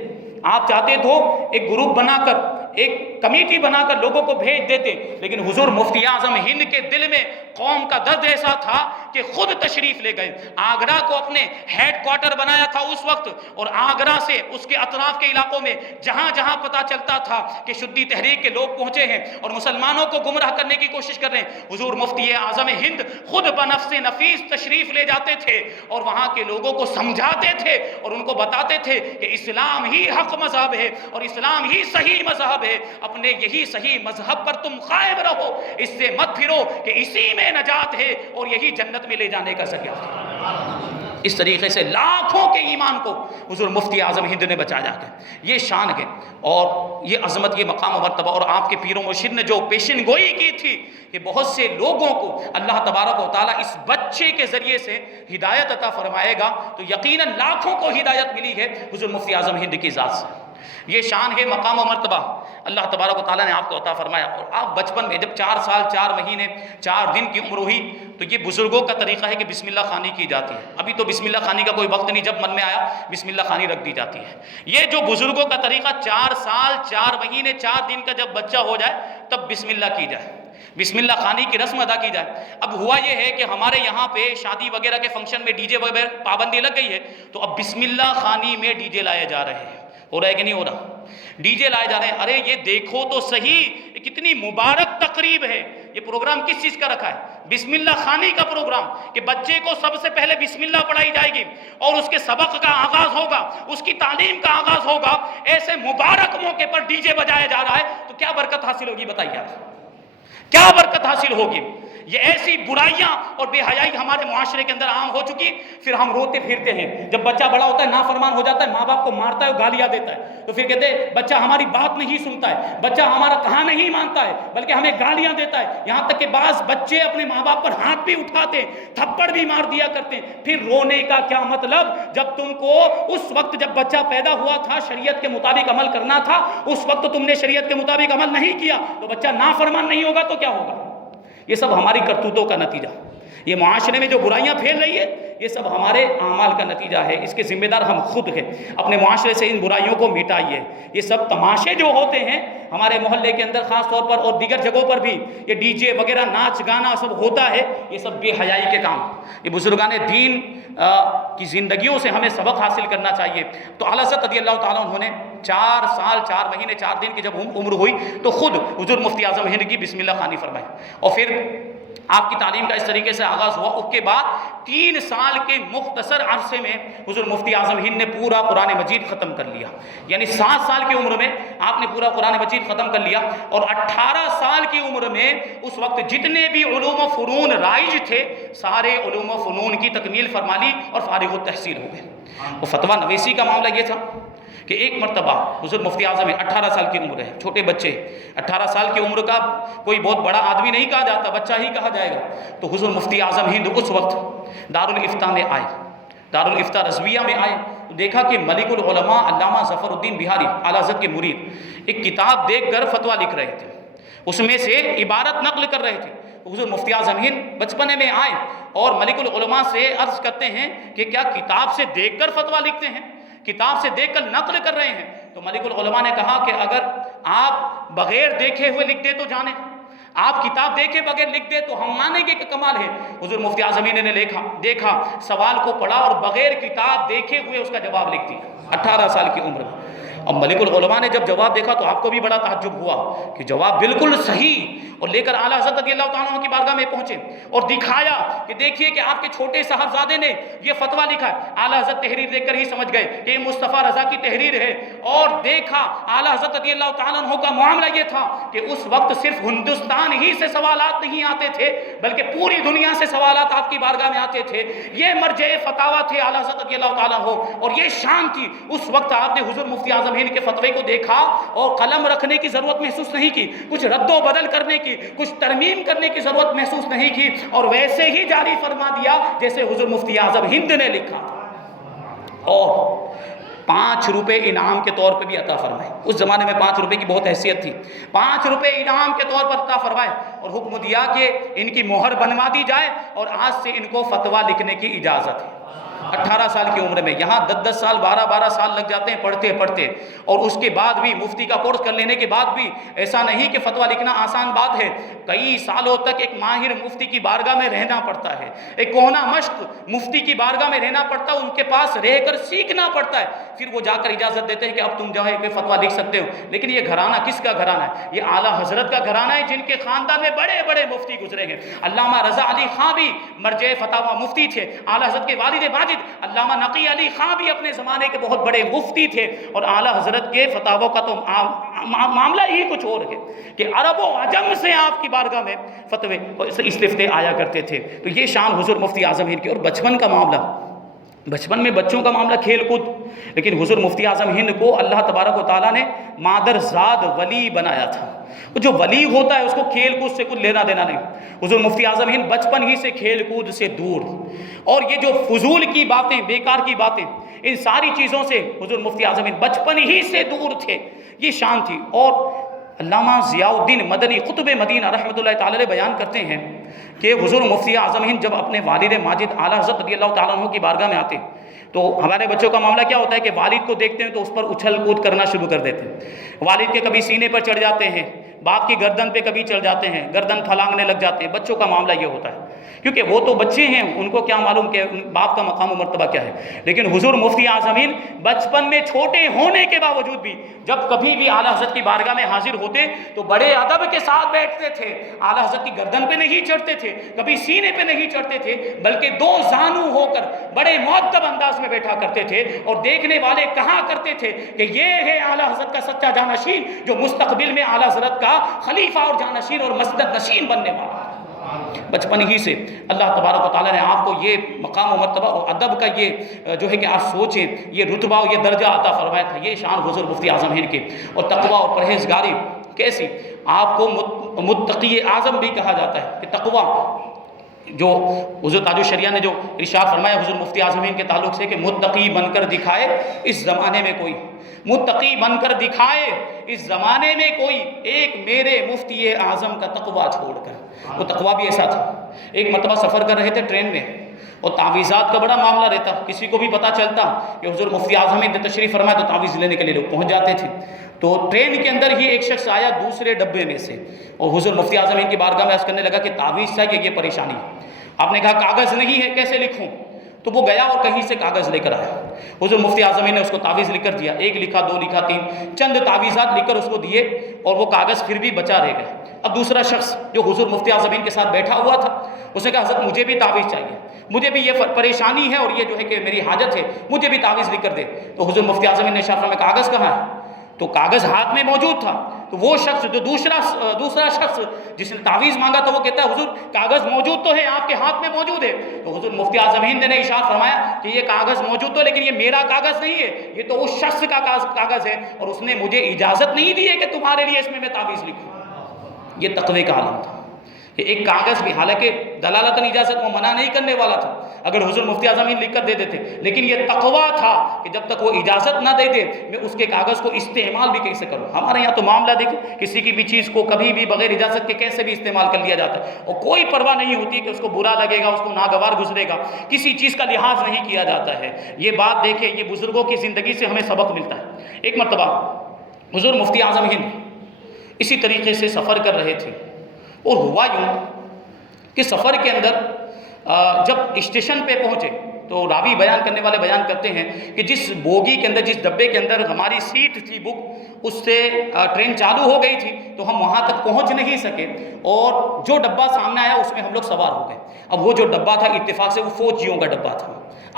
آپ چاہتے تو ایک گروپ بنا کر، ایک کمیٹی بنا کر لوگوں کو بھیج دیتے، لیکن حضور مفتی اعظم ہند کے دل میں قوم کا درد ایسا تھا کہ خود تشریف لے گئے، آگرہ کو اپنے ہیڈ کوارٹر بنایا تھا اس وقت، اور آگرہ سے اس کے اطراف کے علاقوں میں جہاں جہاں پتہ چلتا تھا کہ شدی تحریک کے لوگ پہنچے ہیں اور مسلمانوں کو گمراہ کرنے کی کوشش کر رہے ہیں، حضور مفتی اعظم ہند خود بنفس نفیس تشریف لے جاتے تھے اور وہاں کے لوگوں کو سمجھاتے تھے اور ان کو بتاتے تھے کہ اسلام ہی حق مذہب ہے اور اسلام ہی صحیح مذہب ہے، اپنے یہی صحیح مذہب پر تم قائم رہو، اس سے مت پھرو کہ اسی میں نجات ہے اور یہی جنت میں لے جانے کا ذریعہ ہے۔ اس طریقے سے لاکھوں کے ایمان کو حضور مفتی اعظم ہند نے بچایا ہے۔ یہ شان ہے اور یہ عظمت، یہ مقام و مرتبہ، اور آپ کے پیر و مرشد نے جو پیشن گوئی کی تھی کہ بہت سے لوگوں کو اللہ تبارک و تعالیٰ اس بچے کے ذریعے سے ہدایت عطا فرمائے گا، تو یقیناً لاکھوں کو ہدایت ملی ہے حضور مفتی اعظم ہند کی ذات سے۔ یہ شان ہے، مقام و مرتبہ اللہ تبارک و تعالیٰ نے آپ کو عطا فرمایا۔ اور آپ بچپن میں جب 4 سال 4 مہینے 4 دن کی عمر ہوئی تو یہ بزرگوں کا طریقہ ہے کہ بسم اللہ خوانی کی جاتی ہے۔ ابھی تو بسم اللہ خوانی کا کوئی وقت نہیں، جب من میں آیا بسم اللہ خوانی رکھ دی جاتی ہے۔ یہ جو بزرگوں کا طریقہ 4 سال 4 مہینے 4 دن کا جب بچہ ہو جائے تب بسم اللہ کی جائے، بسم اللہ خوانی کی رسم ادا کی جائے۔ اب ہوا یہ ہے کہ ہمارے یہاں پہ شادی وغیرہ کے فنکشن میں ڈی جے وغیرہ پابندی لگ گئی ہے، تو اب بسم اللہ خوانی میں ڈی جے لائے جا رہے ہیں۔ ہو رہا ہے کہ نہیں ہو رہا؟ ڈی جے لائے جا رہے ہیں۔ ارے یہ دیکھو تو صحیح، یہ کتنی مبارک تقریب ہے۔ یہ پروگرام کس چیز کا رکھا ہے؟ بسم اللہ خوانی کا پروگرام، کہ بچے کو سب سے پہلے بسم اللہ پڑھائی جائے گی اور اس کے سبق کا آغاز ہوگا، اس کی تعلیم کا آغاز ہوگا۔ ایسے مبارک موقع پر ڈی جے بجایا جا رہا ہے تو کیا برکت حاصل ہوگی بتائیے آپ؟ کیا برکت حاصل ہوگی؟ یہ ایسی برائیاں اور بے حیائی ہمارے معاشرے کے اندر عام ہو چکی، پھر ہم روتے پھرتے ہیں۔ جب بچہ بڑا ہوتا ہے نافرمان ہو جاتا ہے، ماں باپ کو مارتا ہے اور گالیاں دیتا ہے، تو پھر کہتے ہیں بچہ ہماری بات نہیں سنتا ہے، بچہ ہمارا کہا نہیں مانتا ہے، بلکہ ہمیں گالیاں دیتا ہے۔ یہاں تک کہ بعض بچے اپنے ماں باپ پر ہاتھ بھی اٹھاتے ہیں، تھپڑ بھی مار دیا کرتے ہیں۔ پھر رونے کا کیا مطلب؟ جب تم کو اس وقت جب بچہ پیدا ہوا تھا شریعت کے مطابق عمل کرنا تھا، اس وقت تم نے شریعت کے مطابق عمل نہیں کیا، تو بچہ نافرمان نہیں ہوگا تو کیا ہوگا؟ یہ سب ہماری کرتوتوں کا نتیجہ، یہ معاشرے میں جو برائیاں پھیل رہی ہے یہ سب ہمارے اعمال کا نتیجہ ہے۔ اس کے ذمہ دار ہم خود ہیں۔ اپنے معاشرے سے ان برائیوں کو مٹائیے۔ یہ سب تماشے جو ہوتے ہیں ہمارے محلے کے اندر خاص طور پر اور دیگر جگہوں پر بھی، یہ ڈی جے وغیرہ ناچ گانا سب ہوتا ہے، یہ سب بے حیائی کے کام۔ یہ بزرگان دین کی زندگیوں سے ہمیں سبق حاصل کرنا چاہیے۔ تو اعلیٰ حضرت رضی اللہ تعالیٰ عنہ نے 4 سال 4 مہینے 4 دن کی جب عمر ہوئی تو خود حضور مفتی اعظم ہند کی بسم اللہ خوانی فرمائی، اور پھر آپ کی تعلیم کا اس طریقے سے آغاز ہوا۔ اس کے بعد 3 سال کے مختصر عرصے میں حضور مفتی اعظم ہند نے پورا قرآن مجید ختم کر لیا، یعنی 7 سال کی عمر میں آپ نے پورا قرآن مجید ختم کر لیا، اور 18 سال کی عمر میں اس وقت جتنے بھی علوم و فنون رائج تھے سارے علوم و فنون کی تکمیل فرما لی اور فارغ التحصیل ہو گئے۔ اور فتویٰ نویسی کا معاملہ یہ تھا کہ ایک مرتبہ حضور مفتی اعظم 18 سال کی عمر ہے، چھوٹے بچے، 18 سال کی عمر کا کوئی بہت بڑا آدمی نہیں کہا جاتا، بچہ ہی کہا جائے گا۔ تو حضور مفتی اعظم ہند اس وقت دارالافتاء میں آئے، دارالافتاء رضویہ میں آئے، دیکھا کہ ملک العلماء علامہ ظفر الدین بہاری اعلیٰ حضرت کے مرید ایک کتاب دیکھ کر فتویٰ لکھ رہے تھے، اس میں سے عبارت نقل کر رہے تھے۔ حضور مفتی اعظم ہند بچپنے میں آئے اور ملک العلماء سے عرض کرتے ہیں کہ کیا کتاب سے دیکھ کر فتویٰ لکھتے ہیں، کتاب سے دیکھ کر نقل کر رہے ہیں؟ تو ملک العلماء نے کہا کہ اگر آپ بغیر دیکھے ہوئے لکھ دے تو جانیں، آپ کتاب دیکھے بغیر لکھ دے تو ہم مانیں گے کہ کمال ہے۔ حضور مفتی اعظم ہند نے دیکھا سوال کو پڑھا اور بغیر کتاب دیکھے ہوئے اس کا جواب لکھ دیا 18 سال کی عمر میں۔ اب ملک العلماء نے جب جواب دیکھا تو آپ کو بھی بڑا تعجب ہوا کہ جواب بالکل صحیح، اور لے کر اعلیٰ حضرت رضی اللہ تعالیٰ عنہ کی بارگاہ میں پہنچے اور دکھایا کہ دیکھیے کہ آپ کے چھوٹے صاحبزادے نے یہ فتویٰ لکھا ہے۔ اعلیٰ حضرت تحریر دیکھ کر ہی سمجھ گئے کہ یہ مصطفیٰ رضا کی تحریر ہے، اور دیکھا اعلیٰ حضرت رضی اللہ تعالیٰ عنہ کا معاملہ یہ تھا کہ اس وقت صرف ہندوستان ہی سے سوالات نہیں آتے تھے بلکہ پوری دنیا سے سوالات آپ کی بارگاہ میں آتے تھے۔ یہ مرجع فتاویٰ تھے اعلیٰ حضرت رضی اللہ تعالیٰ عنہ، اور یہ شان تھی۔ اس وقت آپ نے حضور مفتی اعظم ہند کے فتوے کو دیکھا اور قلم رکھنے کی ضرورت محسوس نہیں کی، کچھ رد و بدل کرنے کی، کچھ ترمیم کرنے کی ضرورت محسوس نہیں کی، اور ویسے ہی جاری فرما دیا جیسے حضور مفتی اعظم ہند نے لکھا تھا، اور 5 روپے انعام کے طور پہ بھی عطا فرمائے۔ اس زمانے میں 5 روپے کی بہت حیثیت تھی، 5 روپے انعام کے طور پر عطا فرمائے، اور حکم دیا کہ ان کی مہر بنوا دی جائے اور آج سے ان کو فتویٰ لکھنے کی اجازت ہے۔ 18 سال کی عمر میں، یہاں 10 سال 12 سال لگ جاتے ہیں پڑھتے، اور اس کے بعد بھی مفتی کا کورس کر لینے کے بعد بھی ایسا نہیں کہ فتویٰ لکھنا آسان بات ہے، کئی سالوں تک ایک ماہر مفتی کی بارگاہ میں رہنا پڑتا ہے، ایک کوہنا مشق مفتی کی بارگاہ میں رہنا پڑتا ہے، ان کے پاس رہ کر سیکھنا پڑتا ہے، پھر وہ جا کر اجازت دیتے ہیں کہ اب تم جو ہے کہ فتویٰ لکھ سکتے ہو۔ لیکن یہ گھرانہ کس کا گھرانہ ہے؟ یہ اعلیٰ حضرت کا گھرانہ ہے، جن کے خاندان میں بڑے بڑے مفتی گزرے ہیں۔ علامہ رضا علی خاں بھی مرجع فتاویٰ مفتی تھے، اعلیٰ حضرت کے والد ماجد علامہ نقی علی خاں بھی اپنے زمانے کے بہت بڑے مفتی تھے، اور اعلیٰ حضرت کے فتاویٰ کا تو معاملہ ہی کچھ اور ہے کہ عرب و عجم سے آپ کی بارگاہ میں فتوے استفتاء آیا کرتے تھے۔ تو یہ شان حضور مفتی اعظم ہند کی۔ اور بچپن کا معاملہ، بچپن میں بچوں کا معاملہ کھیل کود، لیکن حضور مفتی اعظم ہند کو اللہ تبارک و تعالیٰ نے مادرزاد ولی بنایا تھا۔ جو ولی ہوتا ہے اس کو کھیل کود سے کچھ لینا دینا نہیں۔ حضور مفتی اعظم ہند بچپن ہی سے کھیل کود سے دور، اور یہ جو فضول کی باتیں، بیکار کی باتیں، ان ساری چیزوں سے حضور مفتی اعظم ہند بچپن ہی سے دور تھے، یہ شان تھی۔ اور علامہ ضیاء الدین مدنی قطب مدینہ رحمۃ اللہ تعالی علیہ بیان کرتے ہیں کہ حضور مفتی اعظم ہند جب اپنے والد ماجد اعلیٰ حضرت رضی اللہ تعالیٰ عنہ کی بارگاہ میں آتے تو ہمارے بچوں کا معاملہ کیا ہوتا ہے کہ والد کو دیکھتے ہیں تو اس پر اچھل کود کرنا شروع کر دیتے ہیں، والد کے کبھی سینے پر چڑھ جاتے ہیں، باپ کی گردن پہ کبھی چڑھ جاتے ہیں، گردن پھلانگنے لگ جاتے ہیں۔ بچوں کا معاملہ یہ ہوتا ہے کیونکہ وہ تو بچے ہیں، ان کو کیا معلوم کہ باپ کا مقام و مرتبہ کیا ہے۔ لیکن حضور مفتی اعظم ہند بچپن میں چھوٹے ہونے کے باوجود بھی جب کبھی بھی اعلیٰ حضرت کی بارگاہ میں حاضر ہوتے تو بڑے ادب کے ساتھ بیٹھتے تھے، اعلیٰ حضرت کی گردن پہ نہیں چڑھتے تھے، کبھی سینے پہ نہیں چڑھتے تھے، بلکہ دو زانو ہو کر بڑے مؤدب انداز میں بیٹھا کرتے تھے، اور دیکھنے والے کہا کرتے تھے کہ یہ ہے اعلیٰ حضرت کا سچا جانشین جو مستقبل میں اعلیٰ حضرت کا خلیفہ اور جانشین اور مسند نشین بننے والا ہے۔ بچپن ہی سے اللہ تبارک و تعالیٰ نے آپ کو یہ مقام و مرتبہ اور ادب کا یہ جو ہے کہ آپ سوچیں یہ رتبہ اور یہ درجہ عطا فرمایا تھا۔ یہ شان حضور مفتی اعظم ہند کی۔ اور تقوی اور پرہیزگاری کیسی، آپ کو متقی اعظم بھی کہا جاتا ہے کہ تقوی جو حضور تاج الشریعہ نے جو ارشاد فرمایا حضور مفتی اعظم ہند کے تعلق سے کہ متقی بن کر دکھائے اس زمانے میں کوئی، متقی بن کر دکھائے اس زمانے میں کوئی ایک میرے مفتی اعظم کا تقوی چھوڑ کر۔ وہ تقوی بھی ایسا تھا، ایک مرتبہ سفر کر رہے تھے ٹرین میں، اور تعویذات کا بڑا معاملہ رہتا، کسی کو بھی پتہ چلتا کہ حضور مفتی اعظم ہند تشریف فرمائے تو تعویذ لینے کے لیے لوگ پہنچ جاتے تھے۔ تو ٹرین کے اندر ہی ایک شخص آیا دوسرے ڈبے میں سے، اور حضور مفتی اعظم ہند کی بارگاہ میں عرض کرنے لگا کہ تعویذ چاہیے، یہ پریشانی ہے۔ آپ نے کہا کاغذ نہیں ہے، کیسے لکھوں؟ تو وہ گیا اور کہیں سے کاغذ لے کر آیا، حضور مفتی اعظم نے اس کو تعویذ لکھ کر دیا، ایک لکھا، دو لکھا، تین، چند تعویذات لکھ کر اس کو دیے، اور وہ کاغذ پھر بھی بچا رہ گئے۔ اب دوسرا شخص جو حضور مفتی اعظم کے ساتھ بیٹھا ہوا تھا اس نے کہا حضرت مجھے بھی تعویذ چاہیے، مجھے بھی یہ پریشانی ہے اور یہ جو ہے کہ میری حاجت ہے، مجھے بھی تعویذ لکھ کر دے۔ تو حضور مفتی اعظم نے ارشاد فرمایا کاغذ کہاں ہے؟ تو کاغذ ہاتھ میں موجود تھا، تو وہ شخص جو دوسرا شخص جس نے تعویذ مانگا تھا وہ کہتا ہے حضور کاغذ موجود تو ہے، آپ کے ہاتھ میں موجود ہے۔ تو حضور مفتی اعظم ہند نے ارشاد فرمایا کہ یہ کاغذ موجود تو، لیکن یہ میرا کاغذ نہیں ہے، یہ تو اس شخص کا کاغذ ہے، اور اس نے مجھے اجازت نہیں دی ہے کہ تمہارے لیے اس میں تعویذ لکھوں۔ یہ تقوی کا عالم تھا۔ ایک کاغذ بھی، حالانکہ دلالتاً اجازت وہ منع نہیں کرنے والا تھا اگر حضور مفتی اعظم لکھ کر دے دیتے، لیکن یہ تقوی تھا کہ جب تک وہ اجازت نہ دے دے میں اس کے کاغذ کو استعمال بھی کیسے کروں۔ ہمارے یہاں تو معاملہ دیکھو، کسی کی بھی چیز کو کبھی بھی بغیر اجازت کے کیسے بھی استعمال کر لیا جاتا ہے، اور کوئی پرواہ نہیں ہوتی کہ اس کو برا لگے گا، اس کو ناگوار گزرے گا، کسی چیز کا لحاظ نہیں کیا جاتا ہے۔ یہ بات دیکھیں، یہ بزرگوں کی زندگی سے ہمیں سبق ملتا ہے۔ ایک مرتبہ حضور مفتی اعظم ہند اسی طریقے سے سفر کر رہے تھے، اور ہوا یوں کہ سفر کے اندر جب اسٹیشن پہ پہنچے تو راوی بیان کرنے والے بیان کرتے ہیں کہ جس بوگی کے اندر، جس ڈبے کے اندر ہماری سیٹ تھی بک، اس سے ٹرین چالو ہو گئی تھی تو ہم وہاں تک پہنچ نہیں سکے، اور جو ڈبہ سامنے آیا اس میں ہم لوگ سوار ہو گئے۔ اب وہ جو ڈبہ تھا اتفاق سے وہ فوجیوں کا ڈبہ تھا،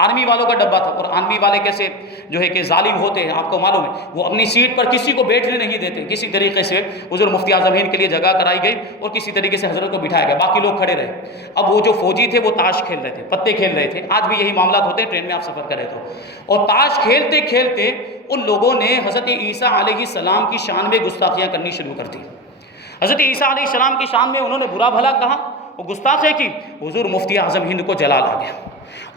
آرمی والوں کا ڈبہ تھا، اور آرمی والے کیسے جو ہے کہ ظالم ہوتے ہیں آپ کو معلوم ہے، وہ اپنی سیٹ پر کسی کو بیٹھنے نہیں دیتے۔ کسی طریقے سے حضور مفتی اعظم ہند کے لیے جگہ کرائی گئی اور کسی طریقے سے حضرت کو بٹھایا گیا، باقی لوگ کھڑے رہے۔ اب وہ جو فوجی تھے وہ تاش کھیل رہے تھے، پتے کھیل رہے تھے، آج بھی یہی معاملات ہوتے ہیں ٹرین میں آپ سفر کر رہے تو، اور تاش کھیلتے کھیلتے ان لوگوں نے حضرت عیسیٰ علیہ السلام کی شان میں گستاخیاں کرنی شروع کر دی۔ حضرت عیسیٰ علیہ السلام کی شان میں انہوں نے برا بھلا کہا، وہ گستاخی کی۔ حضور مفتی اعظم ہند کو جلال آ گیا،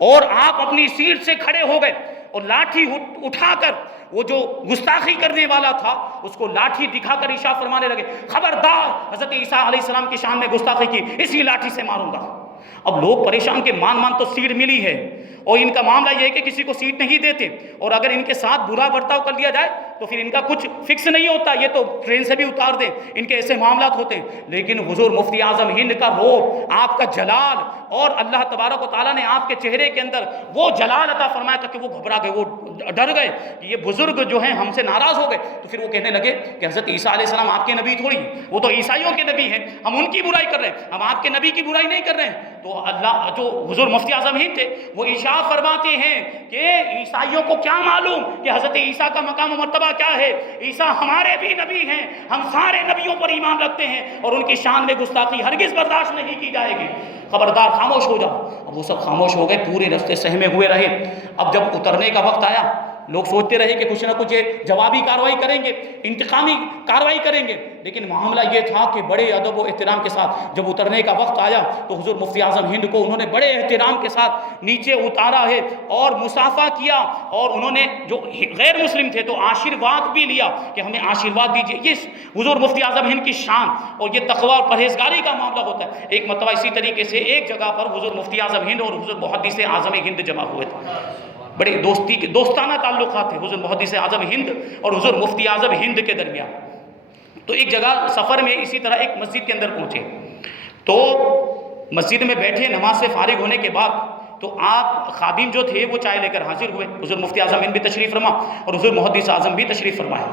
اور آپ اپنی سیٹ سے کھڑے ہو گئے اور لاٹھی اٹھا کر وہ جو گستاخی کرنے والا تھا اس کو لاٹھی دکھا کر ارشاد فرمانے لگے خبردار حضرت عیسیٰ علیہ السلام کی شان میں گستاخی کی، اسی لاٹھی سے ماروں گا۔ اب لوگ پریشان کہ مان تو سیٹ ملی ہے، اور ان کا معاملہ یہ ہے کہ کسی کو سیٹ نہیں دیتے، اور اگر ان کے ساتھ برا برتاؤ کر لیا جائے تو پھر ان کا کچھ فکس نہیں ہوتا، یہ تو ٹرین سے بھی اتار دیں، ان کے ایسے معاملات ہوتے ہیں۔ لیکن حضور مفتی اعظم ہند کا روب، آپ کا جلال، اور اللہ تبارک و تعالیٰ نے آپ کے چہرے کے اندر وہ جلال عطا فرمایا تھا کہ وہ گھبرا گئے، وہ ڈر گئے کہ یہ بزرگ جو ہیں ہم سے ناراض ہو گئے۔ تو پھر وہ کہنے لگے کہ حضرت عیسیٰ علیہ السلام آپ کے نبی تھوڑی ہیں، وہ تو عیسائیوں کے نبی ہیں، ہم ان کی برائی کر رہے ہیں، ہم آپ کے نبی کی برائی نہیں کر رہے ہیں۔ تو اللہ جو حضور مفتی اعظم ہند تھے وہ ارشاد فرماتے ہیں کہ عیسائیوں کو کیا معلوم کہ حضرت عیسیٰ کا مقام و مرتبہ کیا ہے، عیسیٰ ہمارے بھی نبی ہیں، ہم سارے نبیوں پر ایمان رکھتے ہیں، اور ان کی شان میں گستاخی ہرگز برداشت نہیں کی جائے گی، خبردار خاموش ہو جاؤ۔ اب وہ سب خاموش ہو گئے، پورے رستے سہمے ہوئے رہے۔ اب جب اترنے کا وقت آیا، لوگ سوچتے رہے کہ کچھ نہ کچھ جوابی کارروائی کریں گے، انتقامی کارروائی کریں گے، لیکن معاملہ یہ تھا کہ بڑے ادب و احترام کے ساتھ جب اترنے کا وقت آیا تو حضور مفتی اعظم ہند کو انہوں نے بڑے احترام کے ساتھ نیچے اتارا ہے اور مصافحہ کیا، اور انہوں نے جو غیر مسلم تھے تو آشیرواد بھی لیا کہ ہمیں آشیرواد دیجیے۔ یہ حضور مفتی اعظم ہند کی شان اور یہ تقوی اور پرہیزگاری کا معاملہ ہوتا ہے۔ ایک مرتبہ اسی طریقے سے ایک جگہ پر حضور مفتی اعظم ہند اور حضور محدث اعظم ہند جمع ہوئے تھے، بڑے دوستانہ تعلقات تھے حضور محدث اعظم ہند اور حضور مفتی اعظم ہند کے درمیان۔ تو ایک جگہ سفر میں اسی طرح ایک مسجد کے اندر پہنچے، تو مسجد میں بیٹھے نماز سے فارغ ہونے کے بعد تو آپ خادم جو تھے وہ چائے لے کر حاضر ہوئے، حضور مفتی اعظم ہند بھی تشریف فرما اور حضور محدث اعظم بھی تشریف فرمایا۔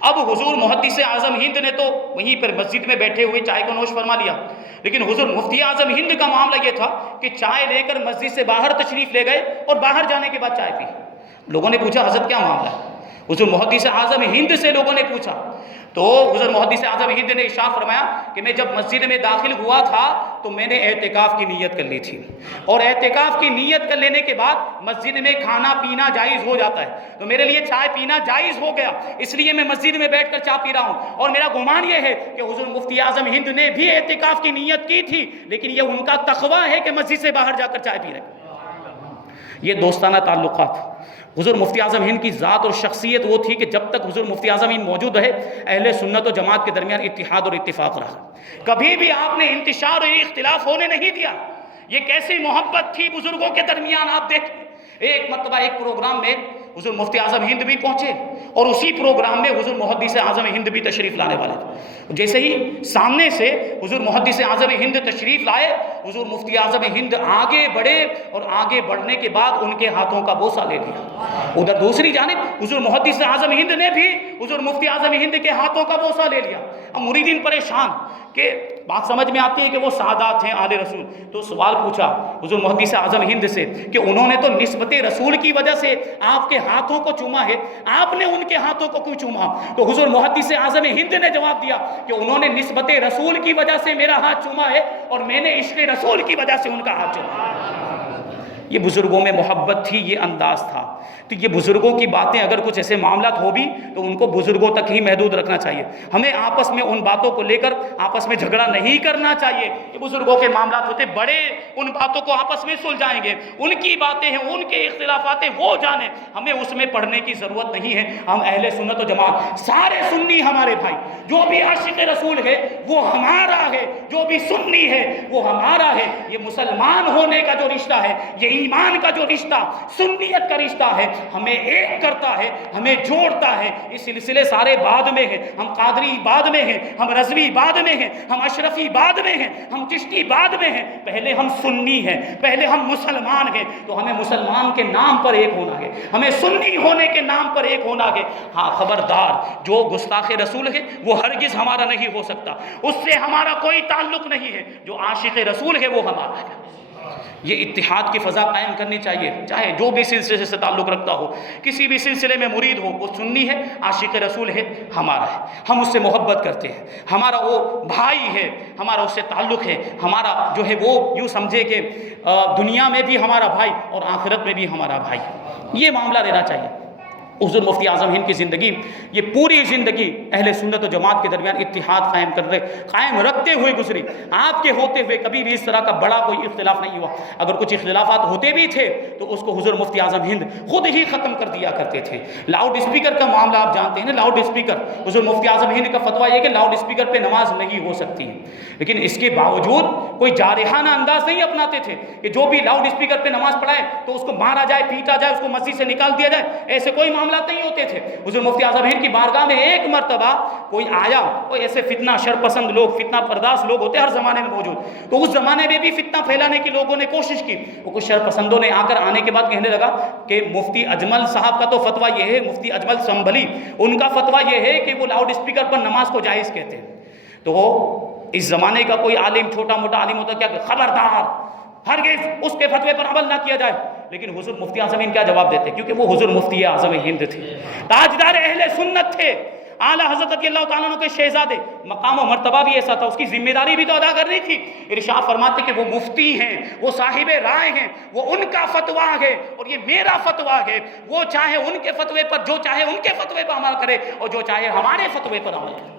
اب حضور محدث اعظم ہند نے تو وہیں پر مسجد میں بیٹھے ہوئے چائے کو نوش فرما لیا، لیکن حضور مفتی اعظم ہند کا معاملہ یہ تھا کہ چائے لے کر مسجد سے باہر تشریف لے گئے اور باہر جانے کے بعد چائے پی۔ لوگوں نے پوچھا حضرت کیا معاملہ ہے؟ حضور محدث اعظم ہند سے لوگوں نے پوچھا، تو حضور محدث اعظم ہند نے ارشاد فرمایا کہ میں جب مسجد میں داخل ہوا تھا تو میں نے اعتکاف کی نیت کر لی تھی، اور اعتکاف کی نیت کر لینے کے بعد مسجد میں کھانا پینا جائز ہو جاتا ہے، تو میرے لیے چائے پینا جائز ہو گیا، اس لیے میں مسجد میں بیٹھ کر چائے پی رہا ہوں۔ اور میرا گمان یہ ہے کہ حضور مفتی اعظم ہند نے بھی اعتکاف کی نیت کی تھی، لیکن یہ ان کا تقویٰ ہے کہ مسجد سے باہر جا کر چائے پی رہے ہیں۔ یہ دوستانہ تعلقات۔ حضور مفتی اعظم ہند کی ذات اور شخصیت وہ تھی کہ جب تک حضور مفتی اعظم ہند موجود رہے اہل سنت و جماعت کے درمیان اتحاد اور اتفاق رہا، کبھی بھی آپ نے انتشار اور اختلاف ہونے نہیں دیا۔ یہ کیسی محبت تھی بزرگوں کے درمیان، آپ دیکھیں۔ ایک مرتبہ ایک پروگرام میں حضور مفتی اعظم ہند بھی پہنچے اور اسی پروگرام میں حضور محدث اعظم ہند بھی تشریف لانے والے تھے۔ جیسے ہی سامنے سے حضور محدث اعظم ہند تشریف لائے، حضور مفتی اعظم ہند آگے بڑھے اور آگے بڑھنے کے بعد ان کے ہاتھوں کا بوسہ لے لیا۔ ادھر دوسری جانب حضور محدث اعظم ہند نے بھی حضور مفتی اعظم ہند کے ہاتھوں کا بوسہ لے لیا۔ اب مریدین پریشان کہ بات سمجھ میں آتی ہے کہ وہ سادات ہیں آل رسول، تو سوال پوچھا حضور محدث اعظم ہند سے کہ انہوں نے تو نسبت رسول کی وجہ سے آپ کے ہاتھوں کو چوما ہے، آپ نے ان کے ہاتھوں کو کیوں چوما؟ تو حضور محدث اعظم ہند نے جواب دیا کہ انہوں نے نسبت رسول کی وجہ سے میرا ہاتھ چوما ہے اور میں نے عشق رسول کی وجہ سے ان کا ہاتھ چوما ہے۔ یہ بزرگوں میں محبت تھی، یہ انداز تھا۔ تو یہ بزرگوں کی باتیں اگر کچھ ایسے معاملات ہو بھی تو ان کو بزرگوں تک ہی محدود رکھنا چاہیے، ہمیں آپس میں ان باتوں کو لے کر آپس میں جھگڑا نہیں کرنا چاہیے۔ یہ بزرگوں کے معاملات ہوتے، بڑے ان باتوں کو آپس میں سلجھائیں گے، ان کی باتیں ہیں، ان کے اختلافات ہیں، وہ جانیں، ہمیں اس میں پڑھنے کی ضرورت نہیں ہے۔ ہم اہل سنت و جماعت سارے سنی ہمارے بھائی، جو بھی عاشق رسول ہے وہ ہمارا ہے، جو بھی سنی ہے وہ ہمارا ہے۔ یہ مسلمان ہونے کا جو رشتہ ہے، یہ ایمان کا جو رشتہ، سنیت کا رشتہ ہے، ہمیں ایک کرتا ہے، ہمیں جوڑتا ہے۔ یہ سلسلے سارے بعد میں ہیں، ہم قادری بعد میں ہیں، ہم رضوی بعد میں ہیں، ہم اشرفی بعد میں ہیں، ہم چشتی بعد میں ہیں، پہلے ہم سنی ہیں، پہلے ہم مسلمان ہیں۔ تو ہمیں مسلمان کے نام پر ایک ہونا ہے، ہمیں سنی ہونے کے نام پر ایک ہونا ہے۔ ہاں خبردار، جو گستاخ رسول ہے وہ ہرگز ہمارا نہیں ہو سکتا، اس سے ہمارا کوئی تعلق نہیں ہے۔ جو عاشق رسول ہے وہ ہمارا ہے۔ یہ اتحاد کی فضا قائم کرنی چاہیے، چاہے جو بھی سلسلے سے تعلق رکھتا ہو، کسی بھی سلسلے میں مرید ہو، وہ سنی ہے، عاشق رسول ہے، ہمارا ہے، ہم اس سے محبت کرتے ہیں، ہمارا وہ بھائی ہے، ہمارا اس سے تعلق ہے، ہمارا جو ہے وہ یوں سمجھے کہ دنیا میں بھی ہمارا بھائی اور آخرت میں بھی ہمارا بھائی، یہ معاملہ رہنا چاہیے۔ حضور مفتی اعظم ہند کی زندگی، یہ پوری زندگی اہل سنت و جماعت کے درمیان اتحاد قائم رکھتے ہوئے گزری. آپ کے ہوتے ہوئے کبھی بھی اس طرح کا بڑا کوئی اختلاف نہیں ہوا. اگر کچھ اختلافات ہوتے بھی تھے تو اس کو حضور مفتی اعظم ہند خود ہی ختم کر دیا کرتے تھے. لاؤڈ اسپیکر کا معاملہ آپ جانتے ہیں نا، لاؤڈ اسپیکر، حضور مفتی اعظم ہند کا فتویٰ یہ کہ لاؤڈ اسپیکر پہ نماز نہیں ہو سکتی ہے، لیکن اس کے باوجود کوئی جارحانہ انداز نہیں اپناتے تھے کہ جو بھی لاؤڈ اسپیکر پہ نماز پڑھائے تو اس کو مارا جائے، پیٹا جائے، اس کو مسجد سے نکال دیا جائے. ایسے کوئی معاملات نہیں ہوتے تھے. حضور مفتی اعظم ہند کی بارگاہ میں ایک مرتبہ کوئی آیا، کوئی ایسے فتنہ شرپسند لوگ، فتنہ پرداز لوگ ہوتے ہر زمانے میں موجود، تو اس زمانے میں بھی فتنہ پھیلانے کی لوگوں نے کوشش کی. وہ کچھ شرپسندوں نے آ کر آنے کے بعد کہنے لگا کہ مفتی اجمل صاحب کا تو فتویٰ یہ ہے، مفتی اجمل سنبھلی، ان کا فتویٰ یہ ہے کہ وہ لاؤڈ اسپیکر پر نماز کو جائز کہتے ہیں. تو اس زمانے کا کوئی عالم، چھوٹا موٹا عالم ہوتا کیا کہ خبردار، ہرگز اس کے فتوے پر عمل نہ کیا جائے. لیکن حضور مفتی اعظم ہند کیا جواب دیتے؟ کیونکہ وہ حضور مفتی اعظم ہند تھے، تاجدار اہل سنت تھے، اعلیٰ حضرت رضی اللہ تعالیٰ عنہ کے شہزادے. مقام و مرتبہ بھی ایسا تھا، اس کی ذمہ داری بھی تو ادا کرنی تھی. ارشاد فرماتے کہ وہ مفتی ہیں، وہ صاحب رائے ہیں، وہ ان کا فتویٰ ہے اور یہ میرا فتویٰ ہے. وہ چاہے ان کے فتوے پر، جو چاہے ان کے فتوے پر عمل کرے اور جو چاہے ہمارے فتوے پر عمل کرے.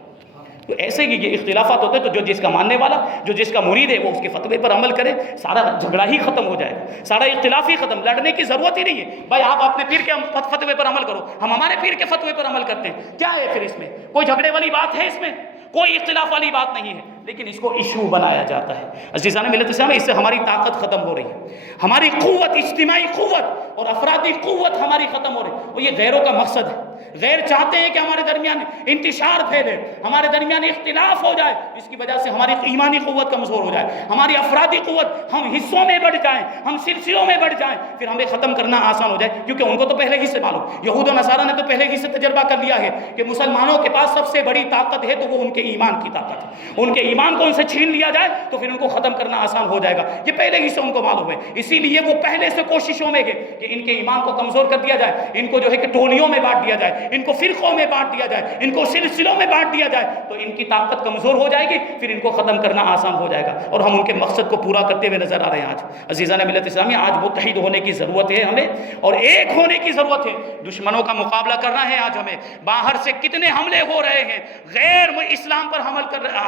تو ایسے ہی یہ اختلافات ہوتے ہیں، تو جو جس کا ماننے والا، جو جس کا مرید ہے، وہ اس کے فتوے پر عمل کرے، سارا جھگڑا ہی ختم ہو جائے گا، سارا اختلاف ہی ختم. لڑنے کی ضرورت ہی نہیں ہے. بھائی آپ اپنے پیر کے فتوے پر عمل کرو، ہم ہمارے پیر کے فتوے پر عمل کرتے ہیں. کیا ہے پھر اس میں؟ کوئی جھگڑے والی بات ہے؟ اس میں کوئی اختلاف والی بات نہیں ہے، لیکن اس کو ایشو بنایا جاتا ہے. عزیزان ملت اسلام، اس سے ہماری طاقت ختم ہو رہی ہے، ہماری قوت، اجتماعی قوت اور افرادی قوت ہماری ختم ہو رہی ہے. اور یہ غیروں کا مقصد ہے. غیر چاہتے ہیں کہ ہمارے درمیان انتشار پھیلے، ہمارے درمیان اختلاف ہو جائے، جس کی وجہ سے ہماری ایمانی قوت کمزور ہو جائے، ہماری افرادی قوت، ہم حصوں میں بڑھ جائیں، ہم سلسلوں میں بڑھ جائیں، پھر ہمیں ختم کرنا آسان ہو جائے. کیونکہ ان کو تو پہلے ہی سے معلوم، یہود و نصارہ نے تو پہلے ہی سے تجربہ کر لیا ہے کہ مسلمانوں کے پاس سب سے بڑی طاقت ہے تو وہ ان کے ایمان کی طاقت ہے. ان کے ایمان کو ان سے چھین لیا جائے تو پھر ان کو ختم کرنا آسان ہو جائے گا. یہ پہلے ہی سے ان کو معلوم ہے. اسی لیے وہ پہلے سے کوششوں میں ہے کہ ان کے ایمان کو کمزور کر دیا جائے، ان کو جو ہے کہ ٹولیوں میں بانٹ دیا جائے، ان کو فرقوں میں بانٹ دیا جائے، ان کو سلسلوں میں بانٹ دیا جائے، تو ان کی طاقت کمزور ہو جائے گی، پھر ان کو ختم کرنا آسان ہو جائے گا. اور ہم ان کے مقصد کو پورا کرتے ہوئے نظر آ رہے ہیں. آج عزیزان ملت اسلامی، آج متحد ہونے کی ضرورت ہے ہمیں، اور ایک ہونے کی ضرورت ہے. دشمنوں کا مقابلہ کرنا ہے. آج ہمیں باہر سے کتنے حملے ہو رہے ہیں، غیر اسلام پر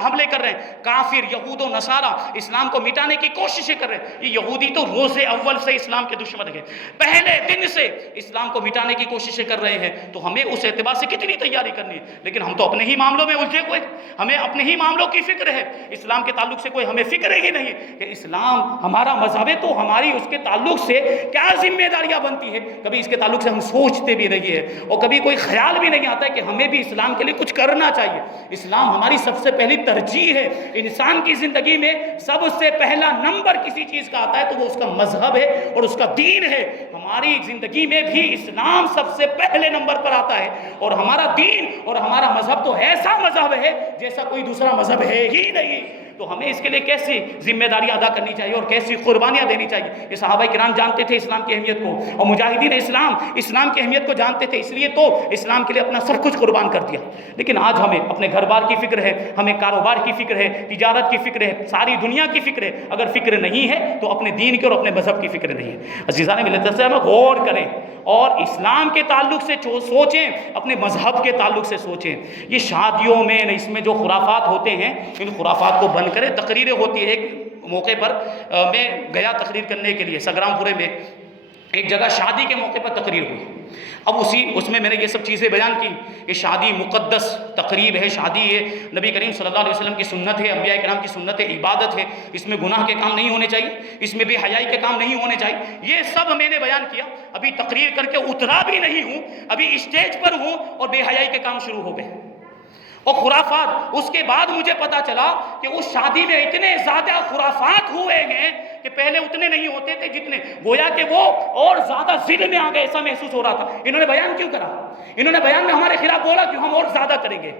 حملے کر رہے ہیں. کافر یہود و نصارہ اسلام کو مٹانے کی کوششیں کر رہے ہیں. یہ یہودی تو روز اول سے اسلام کے دشمن ہیں، پہلے دن سے اسلام کو مٹانے کی کوششیں کر رہے ہیں. تو ہمیں اس اعتبار سے کتنی تیاری کرنی ہے. لیکن ہم تو اپنے ہی معاملوں میں الجھے ہوئے، ہمیں اپنے ہی معاملوں کی فکر ہے. اسلام کے تعلق سے کوئی ہمیں فکر ہی نہیں کہ اسلام ہمارا مذہب ہے، تو ہماری اس کے تعلق سے کیا ذمہ داریاں بنتی ہے. کبھی اس کے تعلق سے ہم سوچتے بھی نہیں ہے، اور کبھی کوئی خیال بھی نہیں آتا ہے کہ ہمیں بھی اسلام کے لیے کچھ کرنا چاہیے. اسلام ہماری سب سے پہلی ترجیح ہے. انسان کی زندگی میں سب سے پہلا نمبر کسی چیز کا آتا ہے تو وہ اس کا مذہب ہے اور اس کا دین ہے. ہماری زندگی میں بھی اسلام سب سے پہلے نمبر پر آتا ہے، اور ہمارا دین اور ہمارا مذہب تو ایسا مذہب ہے جیسا کوئی دوسرا مذہب ہے ہی نہیں. تو ہمیں اس کے لیے کیسی ذمہ داری ادا کرنی چاہیے اور کیسی قربانیاں دینی چاہیے. یہ صحابہ کرام جانتے تھے اسلام کی اہمیت کو، اور مجاہدین اسلام کی اہمیت کو جانتے تھے، اس لیے تو اسلام کے لیے اپنا سب کچھ قربان کر دیا. لیکن آج ہمیں اپنے گھر بار کی فکر ہے، ہمیں کاروبار کی فکر ہے، تجارت کی فکر ہے، ساری دنیا کی فکر ہے. اگر فکر نہیں ہے تو اپنے دین کی اور اپنے مذہب کی فکر نہیں ہے. عزیزان ملت اسلام، غور کریں اور اسلام کے تعلق سے سوچیں، اپنے مذہب کے تعلق سے سوچیں. یہ شادیوں میں اس میں جو خرافات ہوتے ہیں، ان خرافات کو بند کریں. تقریریں ہوتی ہے. ایک موقع پر میں گیا تقریر کرنے کے لیے سنگرام پورے میں، ایک جگہ شادی کے موقع پر تقریر ہوئی. اب اس میں نے یہ سب چیزیں بیان کی کہ شادی مقدس تقریب ہے، شادی ہے نبی کریم صلی اللہ علیہ وسلم کی سنت ہے، انبیاء کرام کی سنت ہے، عبادت ہے، اس میں گناہ کے کام نہیں ہونے چاہیے، اس میں بے حیائی کے کام نہیں ہونے چاہیے. یہ سب میں نے بیان کیا. ابھی تقریر کر کے اترا بھی نہیں ہوں، ابھی اسٹیج پر ہوں اور بے حیائی کے کام شروع ہو گئے اور خرافات. اس کے بعد مجھے پتا چلا کہ اس شادی میں اتنے زیادہ خرافات ہوئے ہیں کہ پہلے اتنے نہیں ہوتے تھے جتنے، گویا کہ وہ اور زیادہ ضد میں آ گئے، ایسا محسوس ہو رہا تھا. انہوں نے بیان کیوں کرا؟ انہوں نے بیان میں ہمارے خلاف بولا کہ ہم اور زیادہ کریں گے.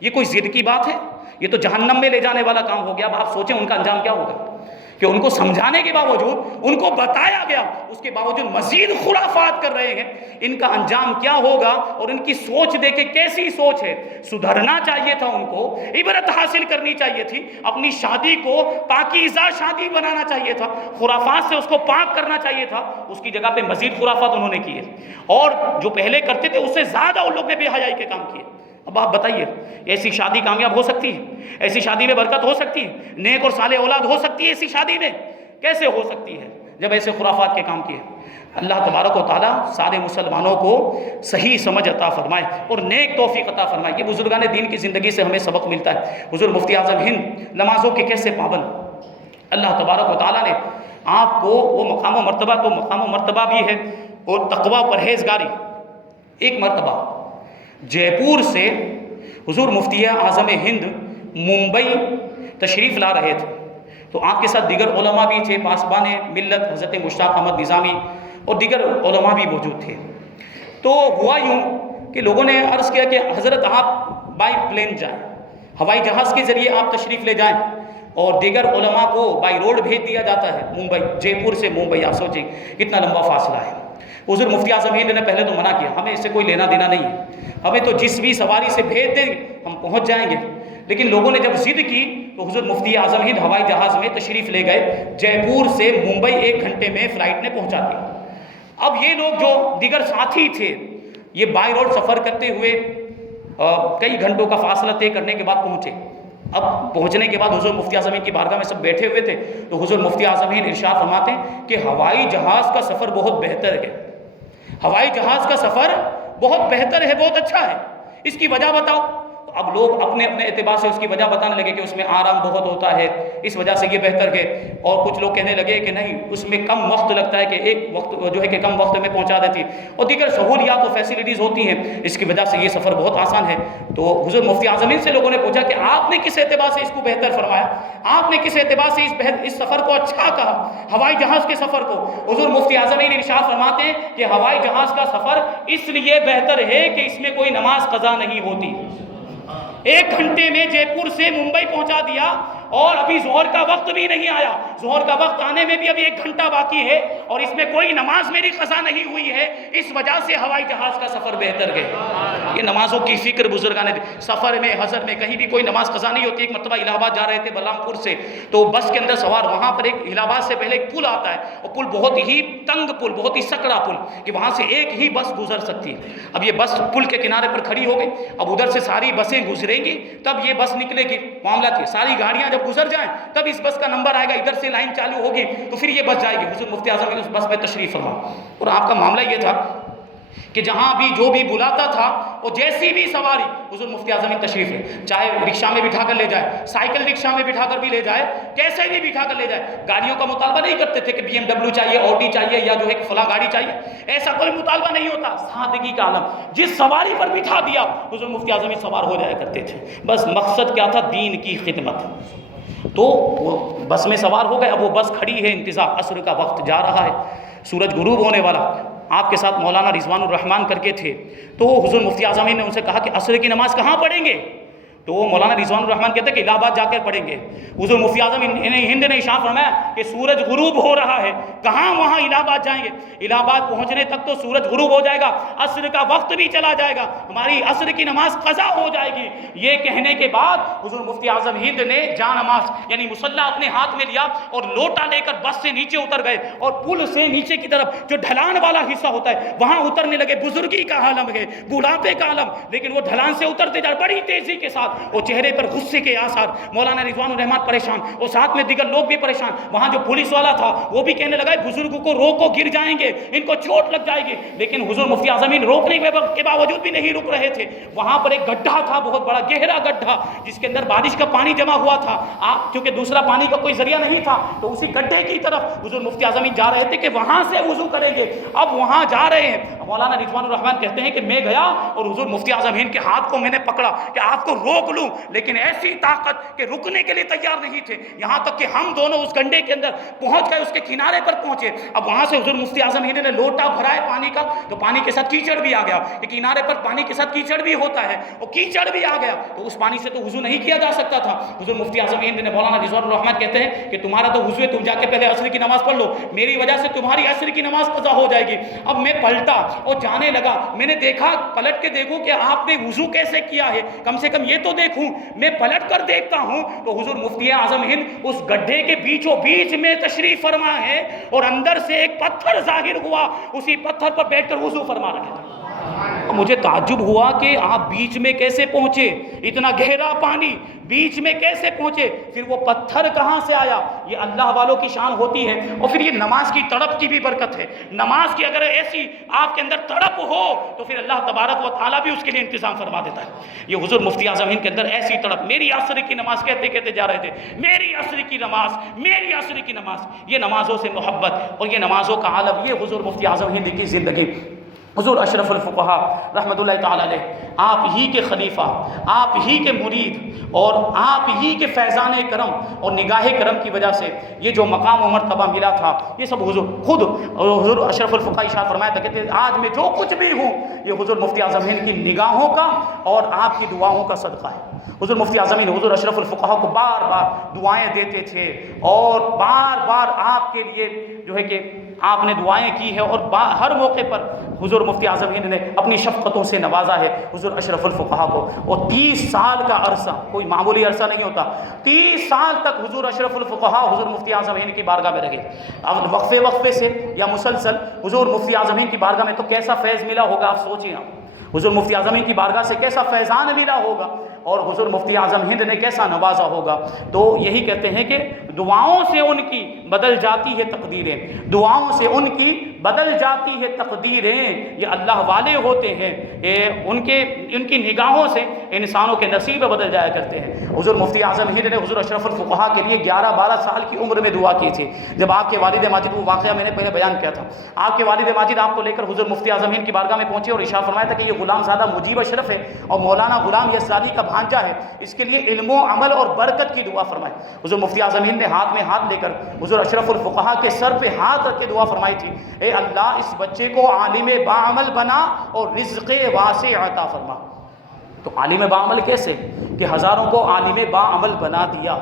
یہ کوئی ضد کی بات ہے؟ یہ تو جہنم میں لے جانے والا کام ہو گیا. اب آپ سوچیں ان کا انجام کیا ہوگا. کہ ان کو سمجھانے کے باوجود، ان کو بتایا گیا، اس کے باوجود مزید خرافات کر رہے ہیں، ان کا انجام کیا ہوگا؟ اور ان کی سوچ دیکھیں کیسی سوچ ہے۔ سدھرنا چاہیے تھا، ان کو عبرت حاصل کرنی چاہیے تھی، اپنی شادی کو پاکیزہ شادی بنانا چاہیے تھا، خرافات سے اس کو پاک کرنا چاہیے تھا، اس کی جگہ پہ مزید خرافات انہوں نے کیے، اور جو پہلے کرتے تھے اس سے زیادہ ان لوگ نے بے حیائی کے کام کیے۔ اب آپ بتائیے، ایسی شادی کامیاب ہو سکتی ہے؟ ایسی شادی میں برکت ہو سکتی ہے؟ نیک اور صالح اولاد ہو سکتی ہے ایسی شادی میں؟ کیسے ہو سکتی ہے جب ایسے خرافات کے کام کیے؟ اللہ تبارک و تعالیٰ سارے مسلمانوں کو صحیح سمجھ عطا فرمائے اور نیک توفیق عطا فرمائے۔ یہ بزرگان دین کی زندگی سے ہمیں سبق ملتا ہے۔ حضور مفتی اعظم ہند نمازوں کے کیسے پابند، اللہ تبارک و تعالیٰ نے آپ کو وہ مقام و مرتبہ، تو مقام و مرتبہ بھی ہے اور تقوی پرہیزگاری۔ ایک مرتبہ جے پور سے حضور مفتی اعظم ہند ممبئی تشریف لا رہے تھے، تو آپ کے ساتھ دیگر علماء بھی تھے، پاسبان ملت حضرت مشتاق احمد نظامی اور دیگر علماء بھی موجود تھے۔ تو ہوا یوں کہ لوگوں نے عرض کیا کہ حضرت آپ بائی پلین جائیں، ہوائی جہاز کے ذریعے آپ تشریف لے جائیں، اور دیگر علماء کو بائی روڈ بھیج دیا جاتا ہے ممبئی، جے پور سے ممبئی، آپ سوچیں کتنا لمبا فاصلہ ہے۔ حضور مفتی اعظم ہند نے پہلے تو منع کیا، ہمیں اس سے کوئی لینا دینا نہیں ہے، ہمیں تو جس بھی سواری سے بھیج دیں ہم پہنچ جائیں گے۔ لیکن لوگوں نے جب ضد کی تو حضور مفتی اعظم ہند ہوائی جہاز میں تشریف لے گئے، جے پور سے ممبئی 1 گھنٹے میں فلائٹ نے پہنچا دیا۔ اب یہ لوگ جو دیگر ساتھی تھے، یہ بائی روڈ سفر کرتے ہوئے کئی گھنٹوں کا فاصلہ طے کرنے کے بعد پہنچے۔ اب پہنچنے کے بعد حضور مفتی اعظم ہند کی بارگاہ میں سب بیٹھے ہوئے تھے، تو حضور مفتی اعظم ہند ارشاد فرماتے ہیں کہ ہوائی جہاز کا سفر بہت بہتر ہے، ہوائی جہاز کا سفر بہت بہتر ہے، بہت اچھا ہے، اس کی وجہ بتاؤ۔ تو اب لوگ اپنے اپنے اعتبار سے اس کی وجہ بتانے لگے کہ اس میں آرام بہت ہوتا ہے، اس وجہ سے یہ بہتر ہے، اور کچھ لوگ کہنے لگے کہ نہیں اس میں کم وقت لگتا ہے، کہ ایک وقت جو ہے کہ کم وقت میں پہنچا دیتی، اور دیگر سہولیات و فیسلٹیز ہوتی ہیں، اس کی وجہ سے یہ سفر بہت آسان ہے۔ تو حضور مفتی اعظم ہند سے لوگوں نے پوچھا کہ آپ نے کس اعتبار سے اس کو بہتر فرمایا، آپ نے کس اعتبار سے اس سفر کو اچھا کہا، ہوائی جہاز کے سفر کو؟ حضور مفتی اعظم ہند ارشاد فرماتے ہیں کہ ہوائی جہاز کا سفر اس لیے بہتر ہے کہ اس میں کوئی نماز قضا نہیں ہوتی۔ 1 گھنٹے میں جے پور سے ممبئی پہنچا دیا، اور ابھی ظہر کا وقت بھی نہیں آیا، ظہر کا وقت آنے میں بھی ابھی 1 گھنٹہ باقی ہے، اور اس میں کوئی نماز میری قضا نہیں ہوئی ہے، اس وجہ سے ہوائی جہاز کا سفر بہتر ہے۔ یہ نمازوں کی فکر بزرگان نے، سفر میں حضر میں کہیں بھی کوئی نماز قضا نہیں ہوتی۔ ایک مرتبہ الہ آباد جا رہے تھے بلرام پور سے، تو بس کے اندر سوار، وہاں پر ایک الہ آباد سے پہلے ایک پل آتا ہے، اور پل بہت ہی تنگ پل، بہت ہی سکڑا پل، کہ وہاں سے ایک ہی بس گزر سکتی ہے۔ اب یہ بس پل کے کنارے پر کھڑی ہو گئی، اب ادھر سے ساری بسیں گزریں گی تب یہ بس نکلے گی، معاملہ تھی ساری گاڑیاں جب گزر جائیں تب اس بس کا نمبر آئے گا، ادھر سے لائن چالو ہوگی تو پھر یہ بس جائے گی۔ حضور مفتی اعظم اس بس میں تشریف فرما، اور آپ کا معاملہ یہ تھا کہ جہاں بھی جو بھی بلاتا تھا وہ جیسی بھی سواری حضور مفتی اعظم تشریف لے، چاہے رکشہ میں بٹھا کر لے جائے، سائیکل رکشہ میں بٹھا کر بھی لے جائے، کیسے بھی بٹھا کر لے جائے۔ گاڑیوں کا مطالبہ نہیں کرتے تھے کہ BMW چاہیے، آڈی چاہیے، یا جو ہے فلاں گاڑی چاہیے، ایسا کوئی مطالبہ نہیں ہوتا۔ سادگی کا عالم، جس سواری پر بٹھا دیا حضور مفتی اعظم سوار ہو جایا کرتے تھے۔ بس مقصد کیا تھا؟ دین کی خدمت۔ تو وہ بس میں سوار ہو گئے، اب وہ بس کھڑی ہے، انتظار، عصر کا وقت جا رہا ہے، سورج غروب ہونے والا۔ آپ کے ساتھ مولانا رضوان الرحمان کر کے تھے، تو حضور مفتی اعظم نے ان سے کہا کہ عصر کی نماز کہاں پڑھیں گے؟ تو وہ مولانا رضوان الرحمان کہتے ہیں کہ الہ آباد جا کر پڑھیں گے۔ حضور مفتی اعظم ہند نے ارشاد فرمایا کہ سورج غروب ہو رہا ہے، کہاں وہاں الہ آباد جائیں گے؟ الہ آباد پہنچنے تک تو سورج غروب ہو جائے گا، عصر کا وقت بھی چلا جائے گا، ہماری عصر کی نماز قضا ہو جائے گی۔ یہ کہنے کے بعد حضور مفتی اعظم ہند نے جا نماز یعنی مصلی اپنے ہاتھ میں لیا اور لوٹا لے کر بس سے نیچے اتر گئے، اور پل سے نیچے کی طرف جو ڈھلان والا حصہ ہوتا ہے وہاں اترنے لگے۔ بزرگی کا عالم ہے، بڑھاپے کا عالم، لیکن وہ ڈھلان سے اترتے جا بڑی تیزی کے ساتھ، وہ چہرے پر غصے کے آثار، مولانا رضوان الرحمان پریشان، اور ساتھ میں دیگر لوگ بھی پریشان۔ وہاں جو پولیس والا تھا وہ بھی کہنے لگا بزرگوں کو روکو، گر جائیں گے، ان کو چوٹ لگ جائے گی، لیکن حضور مفتی اعظم روکنے کے باوجود بھی نہیں رک رہے تھے۔ وہاں پر ایک گڈھا تھا، بہت بڑا گہرا گڈھا، جس کے اندر بارش کا پانی جمع ہوا تھا، کیونکہ دوسرا پانی کا کوئی ذریعہ نہیں تھا، تو اسی گڈھے کی طرف حضور مفتی اعظم جا رہے تھے کہ وہاں سے وضو کریں گے۔ اب وہاں جا رہے ہیں، مولانا رضوان الرحمان کہتے ہیں کہ میں گیا اور حضور مفتی اعظم ہند کے ہاتھ کو میں نے پکڑا کہ آپ کو روک روک لوں، لیکن ایسی طاقت کہ رکنے کے لیے تیار نہیں تھے، یہاں تک کہ ہم دونوں اس گنڈے کے اندر پہنچ گئے، اس کے کنارے پر پہنچے۔ اب وہاں سے حضور مفتی اعظم ہند نے لوٹا بھرا ہے پانی کا، تو پانی کے ساتھ کیچڑ بھی آ گیا، کہ کنارے پر پانی کے ساتھ کیچڑ بھی ہوتا ہے، اور کیچڑ بھی آ گیا، تو اس پانی سے تو وضو نہیں کیا جا سکتا تھا۔ حضور مفتی اعظم ہند نے مولانا رضوان الرحمن کہتے ہیں کہ تمہارا تو وضو ہے، تم جا کے پہلے عصر کی نماز پڑھ لو، میری وجہ سے تمہاری عصر کی نماز قضا ہو جائے گی۔ اب میں پلٹا اور جانے لگا، میں نے دیکھا، پلٹ کے دیکھوں کہ آپ نے وضو کیسے کیا ہے، کم سے کم یہ تو دیکھوں۔ میں پلٹ کر دیکھتا ہوں تو حضور مفتی اعظم ہند اس گڈھے کے بیچوں بیچ میں تشریف فرما ہے، اور اندر سے ایک پتھر ظاہر ہوا، اسی پتھر پر بیٹھ کر وضو فرما رہے تھے۔ مجھے تعجب ہوا کہ آپ بیچ میں کیسے پہنچے، اتنا گہرا پانی بیچ میں کیسے پہنچے، پھر وہ پتھر کہاں سے آیا؟ یہ اللہ والوں کی شان ہوتی ہے۔ اور پھر یہ نماز کی تڑپ کی بھی برکت ہے، نماز کی اگر ایسی آپ کے اندر تڑپ ہو تو پھر اللہ تبارک و تعالیٰ بھی اس کے لیے انتظام فرما دیتا ہے۔ یہ حضور مفتی اعظم ہند کے اندر ایسی تڑپ، میری عصر کی نماز کہتے کہتے جا رہے تھے، میری عصر کی نماز، میری عصر کی نماز، یہ نمازوں سے محبت اور یہ نمازوں کا عالم، یہ حضور مفتی اعظم ہند کی زندگی۔ حضور اشرف الفقہا رحمۃ اللہ تعالیٰ علیہ، آپ ہی کے خلیفہ، آپ ہی کے مرید اور آپ ہی کے فیضان کرم اور نگاہ کرم کی وجہ سے یہ جو مقام و مرتبہ ملا تھا، یہ سب حضور خود حضور اشرف الفقہا ارشاد فرمایا تھا، کہتے آج میں جو کچھ بھی ہوں یہ حضور مفتی اعظم ہند کی نگاہوں کا اور آپ کی دعاؤں کا صدقہ ہے۔ حضور مفتی اعظم ہند حضور اشرف الفقہا کو بار بار دعائیں دیتے تھے، اور بار بار آپ کے لیے جو ہے کہ آپ نے دعائیں کی ہے، اور ہر موقع پر حضور مفتی اعظم ہند نے اپنی شفقتوں سے نوازا ہے حضور اشرف الفقہا کو۔ اور 30 سال کا عرصہ کوئی معمولی عرصہ نہیں ہوتا، 30 سال تک حضور اشرف الفقہا حضور مفتی اعظم ہند کی بارگاہ میں رہے۔ اب وقفے سے یا مسلسل حضور مفتی اعظم ہند کی بارگاہ میں تو کیسا فیض ملا ہوگا، آپ سوچیں۔ حضور مفتی اعظم ہند کی بارگاہ سے کیسا فیضان ملا ہوگا، اور حضور مفتی اعظم ہند نے کیسا نوازا ہوگا۔ تو یہی کہتے ہیں کہ دعاؤں سے ان کی بدل جاتی ہے تقدیریں، دعاؤں سے ان کی بدل جاتی ہے تقدیریں، یہ اللہ والے ہوتے ہیں، ان کی نگاہوں سے انسانوں کے نصیب بدل جایا کرتے ہیں۔ حضور مفتی اعظم ہند نے حضور اشرف الفقہا کے لیے 11-12 سال کی عمر میں دعا کی تھی۔ جب آپ کے والد ماجد، وہ واقعہ میں نے پہلے بیان کیا تھا، آپ کے والد ماجد آپ کو لے کر حضور مفتی اعظم ہند کی بارگاہ میں پہنچے اور ارشاد فرمایا تھا کہ یہ غلام زادہ مجیب اشرف ہے اور مولانا غلام یسرانی کا بھانجا ہے، اس کے لیے علم و عمل اور برکت کی دعا فرمائے۔ حضور مفتی اعظم ہند نے ہاتھ میں ہاتھ لے کر حضور اشرف الفقہا کے سر پہ ہاتھ رکھ کے دعا فرمائی تھی، اے اللہ اس بچے کو عالم باعمل بنا اور رزق واسع عطا فرما۔ تو عالم باعمل کیسے کہ ہزاروں کو عالم باعمل بنا دیا،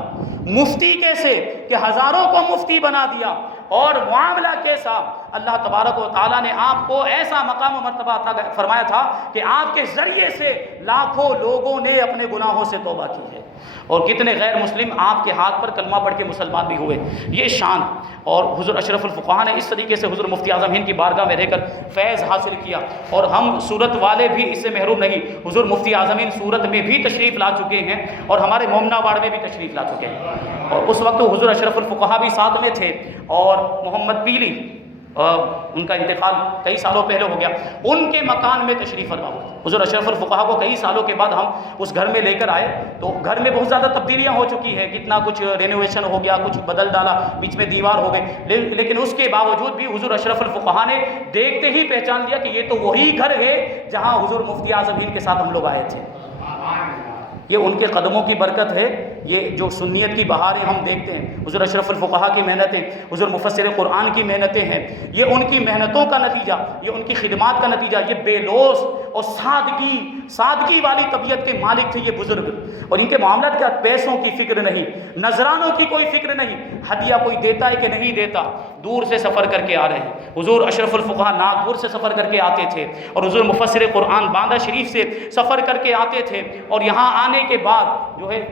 مفتی کیسے کہ ہزاروں کو مفتی بنا دیا، اور معاملہ کیسا، اللہ تبارک و تعالیٰ نے آپ کو ایسا مقام و مرتبہ عطا فرمایا تھا کہ آپ کے ذریعے سے لاکھوں لوگوں نے اپنے گناہوں سے توبہ کی ہے، اور کتنے غیر مسلم آپ کے ہاتھ پر کلمہ پڑھ کے مسلمان بھی ہوئے۔ یہ شان، اور حضور اشرف الفقہا نے اس طریقے سے حضور مفتی اعظم ہند کی بارگاہ میں رہ کر فیض حاصل کیا، اور ہم صورت والے بھی اس سے محروم نہیں۔ حضور مفتی اعظم ہند صورت میں بھی تشریف لا چکے ہیں، اور ہمارے مومنہ واڑ میں بھی تشریف لا چکے ہیں، اور اس وقت حضور اشرف الفقہا بھی ساتھ میں تھے، اور محمد پیلی ان کا انتقال کئی سالوں پہلے ہو گیا، ان کے مکان میں تشریف فرما ہوئے۔ حضور اشرف الفقہا کو کئی سالوں کے بعد ہم اس گھر میں لے کر آئے، تو گھر میں بہت زیادہ تبدیلیاں ہو چکی ہیں، کتنا کچھ رینوویشن ہو گیا، کچھ بدل ڈالا، بیچ میں دیوار ہو گئے، لیکن اس کے باوجود بھی حضور اشرف الفقہا نے دیکھتے ہی پہچان لیا کہ یہ تو وہی گھر ہے جہاں حضور مفتی اعظم ہند کے ساتھ ہم لوگ آئے تھے۔ یہ ان کے قدموں کی برکت ہے، یہ جو سنیت کی بہاریں ہم دیکھتے ہیں، حضور اشرف الفقہا کی محنتیں، حضور مفسر قرآن کی محنتیں ہیں، یہ ان کی محنتوں کا نتیجہ، یہ ان کی خدمات کا نتیجہ، یہ بے لوث اور سادگی والی طبیعت کے مالک تھے یہ بزرگ، اور ان کے معاملات کا پیسوں کی فکر نہیں، نذرانوں کی کوئی فکر نہیں، ہدیہ کوئی دیتا ہے کہ نہیں دیتا، دور سے سفر کر کے آ رہے ہیں۔ حضور اشرف الفقہا ناگپور سے سفر کر کے آتے تھے، اور حضور مفسر قرآن باندہ شریف سے سفر کر کے آتے تھے، اور یہاں آنے کے بعد جو ہے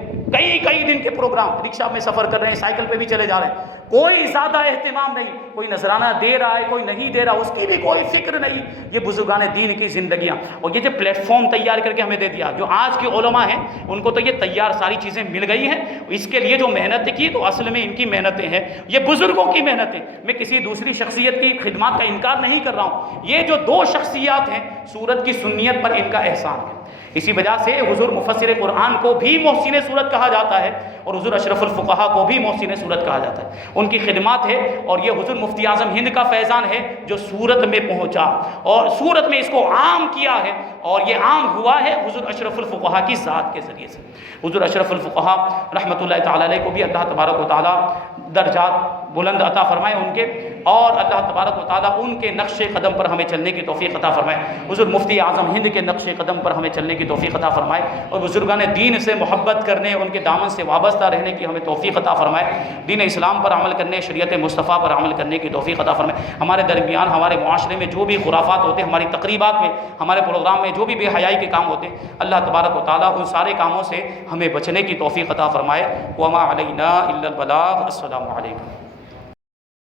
کئی دن کے پروگرام، رکشہ میں سفر کر رہے ہیں، سائیکل پہ بھی چلے جا رہے ہیں، کوئی زیادہ اہتمام نہیں، کوئی نذرانہ دے رہا ہے کوئی نہیں دے رہا، اس کی بھی کوئی فکر نہیں۔ یہ بزرگان دین کی زندگیاں، اور یہ جو پلیٹ فارم تیار کر کے ہمیں دے دیا، جو آج کے علماء ہیں ان کو تو یہ تیار ساری چیزیں مل گئی ہیں، اس کے لیے جو محنت کی تو اصل میں ان کی محنتیں ہیں، یہ بزرگوں کی محنتیں۔ میں کسی دوسری شخصیت کی خدمات کا انکار نہیں کر رہا ہوں، یہ جو دو شخصیات ہیں، سورت کی سنیت پر ان کا احسان ہے، اسی وجہ سے حضور مفسر قرآن کو بھی محسن صورت کہا جاتا ہے اور حضور اشرف الفقہا کو بھی محسن صورت کہا جاتا ہے. ان کی خدمات ہے اور یہ حضور مفتی اعظم ہند کا فیضان ہے جو سورت میں پہنچا اور سورت میں اس کو عام کیا ہے، اور یہ عام ہوا ہے حضور اشرف الفقہا کی ذات کے ذریعے سے. حضور اشرف الفقہا رحمۃ اللہ تعالی علیہ کو بھی اللہ تبارک و تعالی درجات بلند عطا فرمائے ان کے، اور اللہ تبارک و تعالیٰ ان کے نقش قدم پر ہمیں چلنے کی توفیق عطا فرمائے. حضور مفتی اعظم ہند کے نقش قدم پر ہمیں چلنے کی توفیق عطا فرمائے، اور بزرگان دین سے محبت کرنے، ان کے دامن سے وابستہ رہنے کی ہمیں توفیق عطا فرمائے. دین اسلام پر عمل کرنے، شریعت مصطفیٰ پر عمل کرنے کی توفیق عطا فرمائے. ہمارے درمیان، ہمارے معاشرے میں جو بھی خرافات ہوتے ہیں، ہماری تقریبات میں، ہمارے پروگرام میں جو بھی بے حیائی کے کام ہوتے ہیں، اللہ تبارک و تعالیٰ ان سارے کاموں سے ہمیں بچنے کی توفیق عطا فرمائے. وما علینا الا البلاغ. السلام علیکم.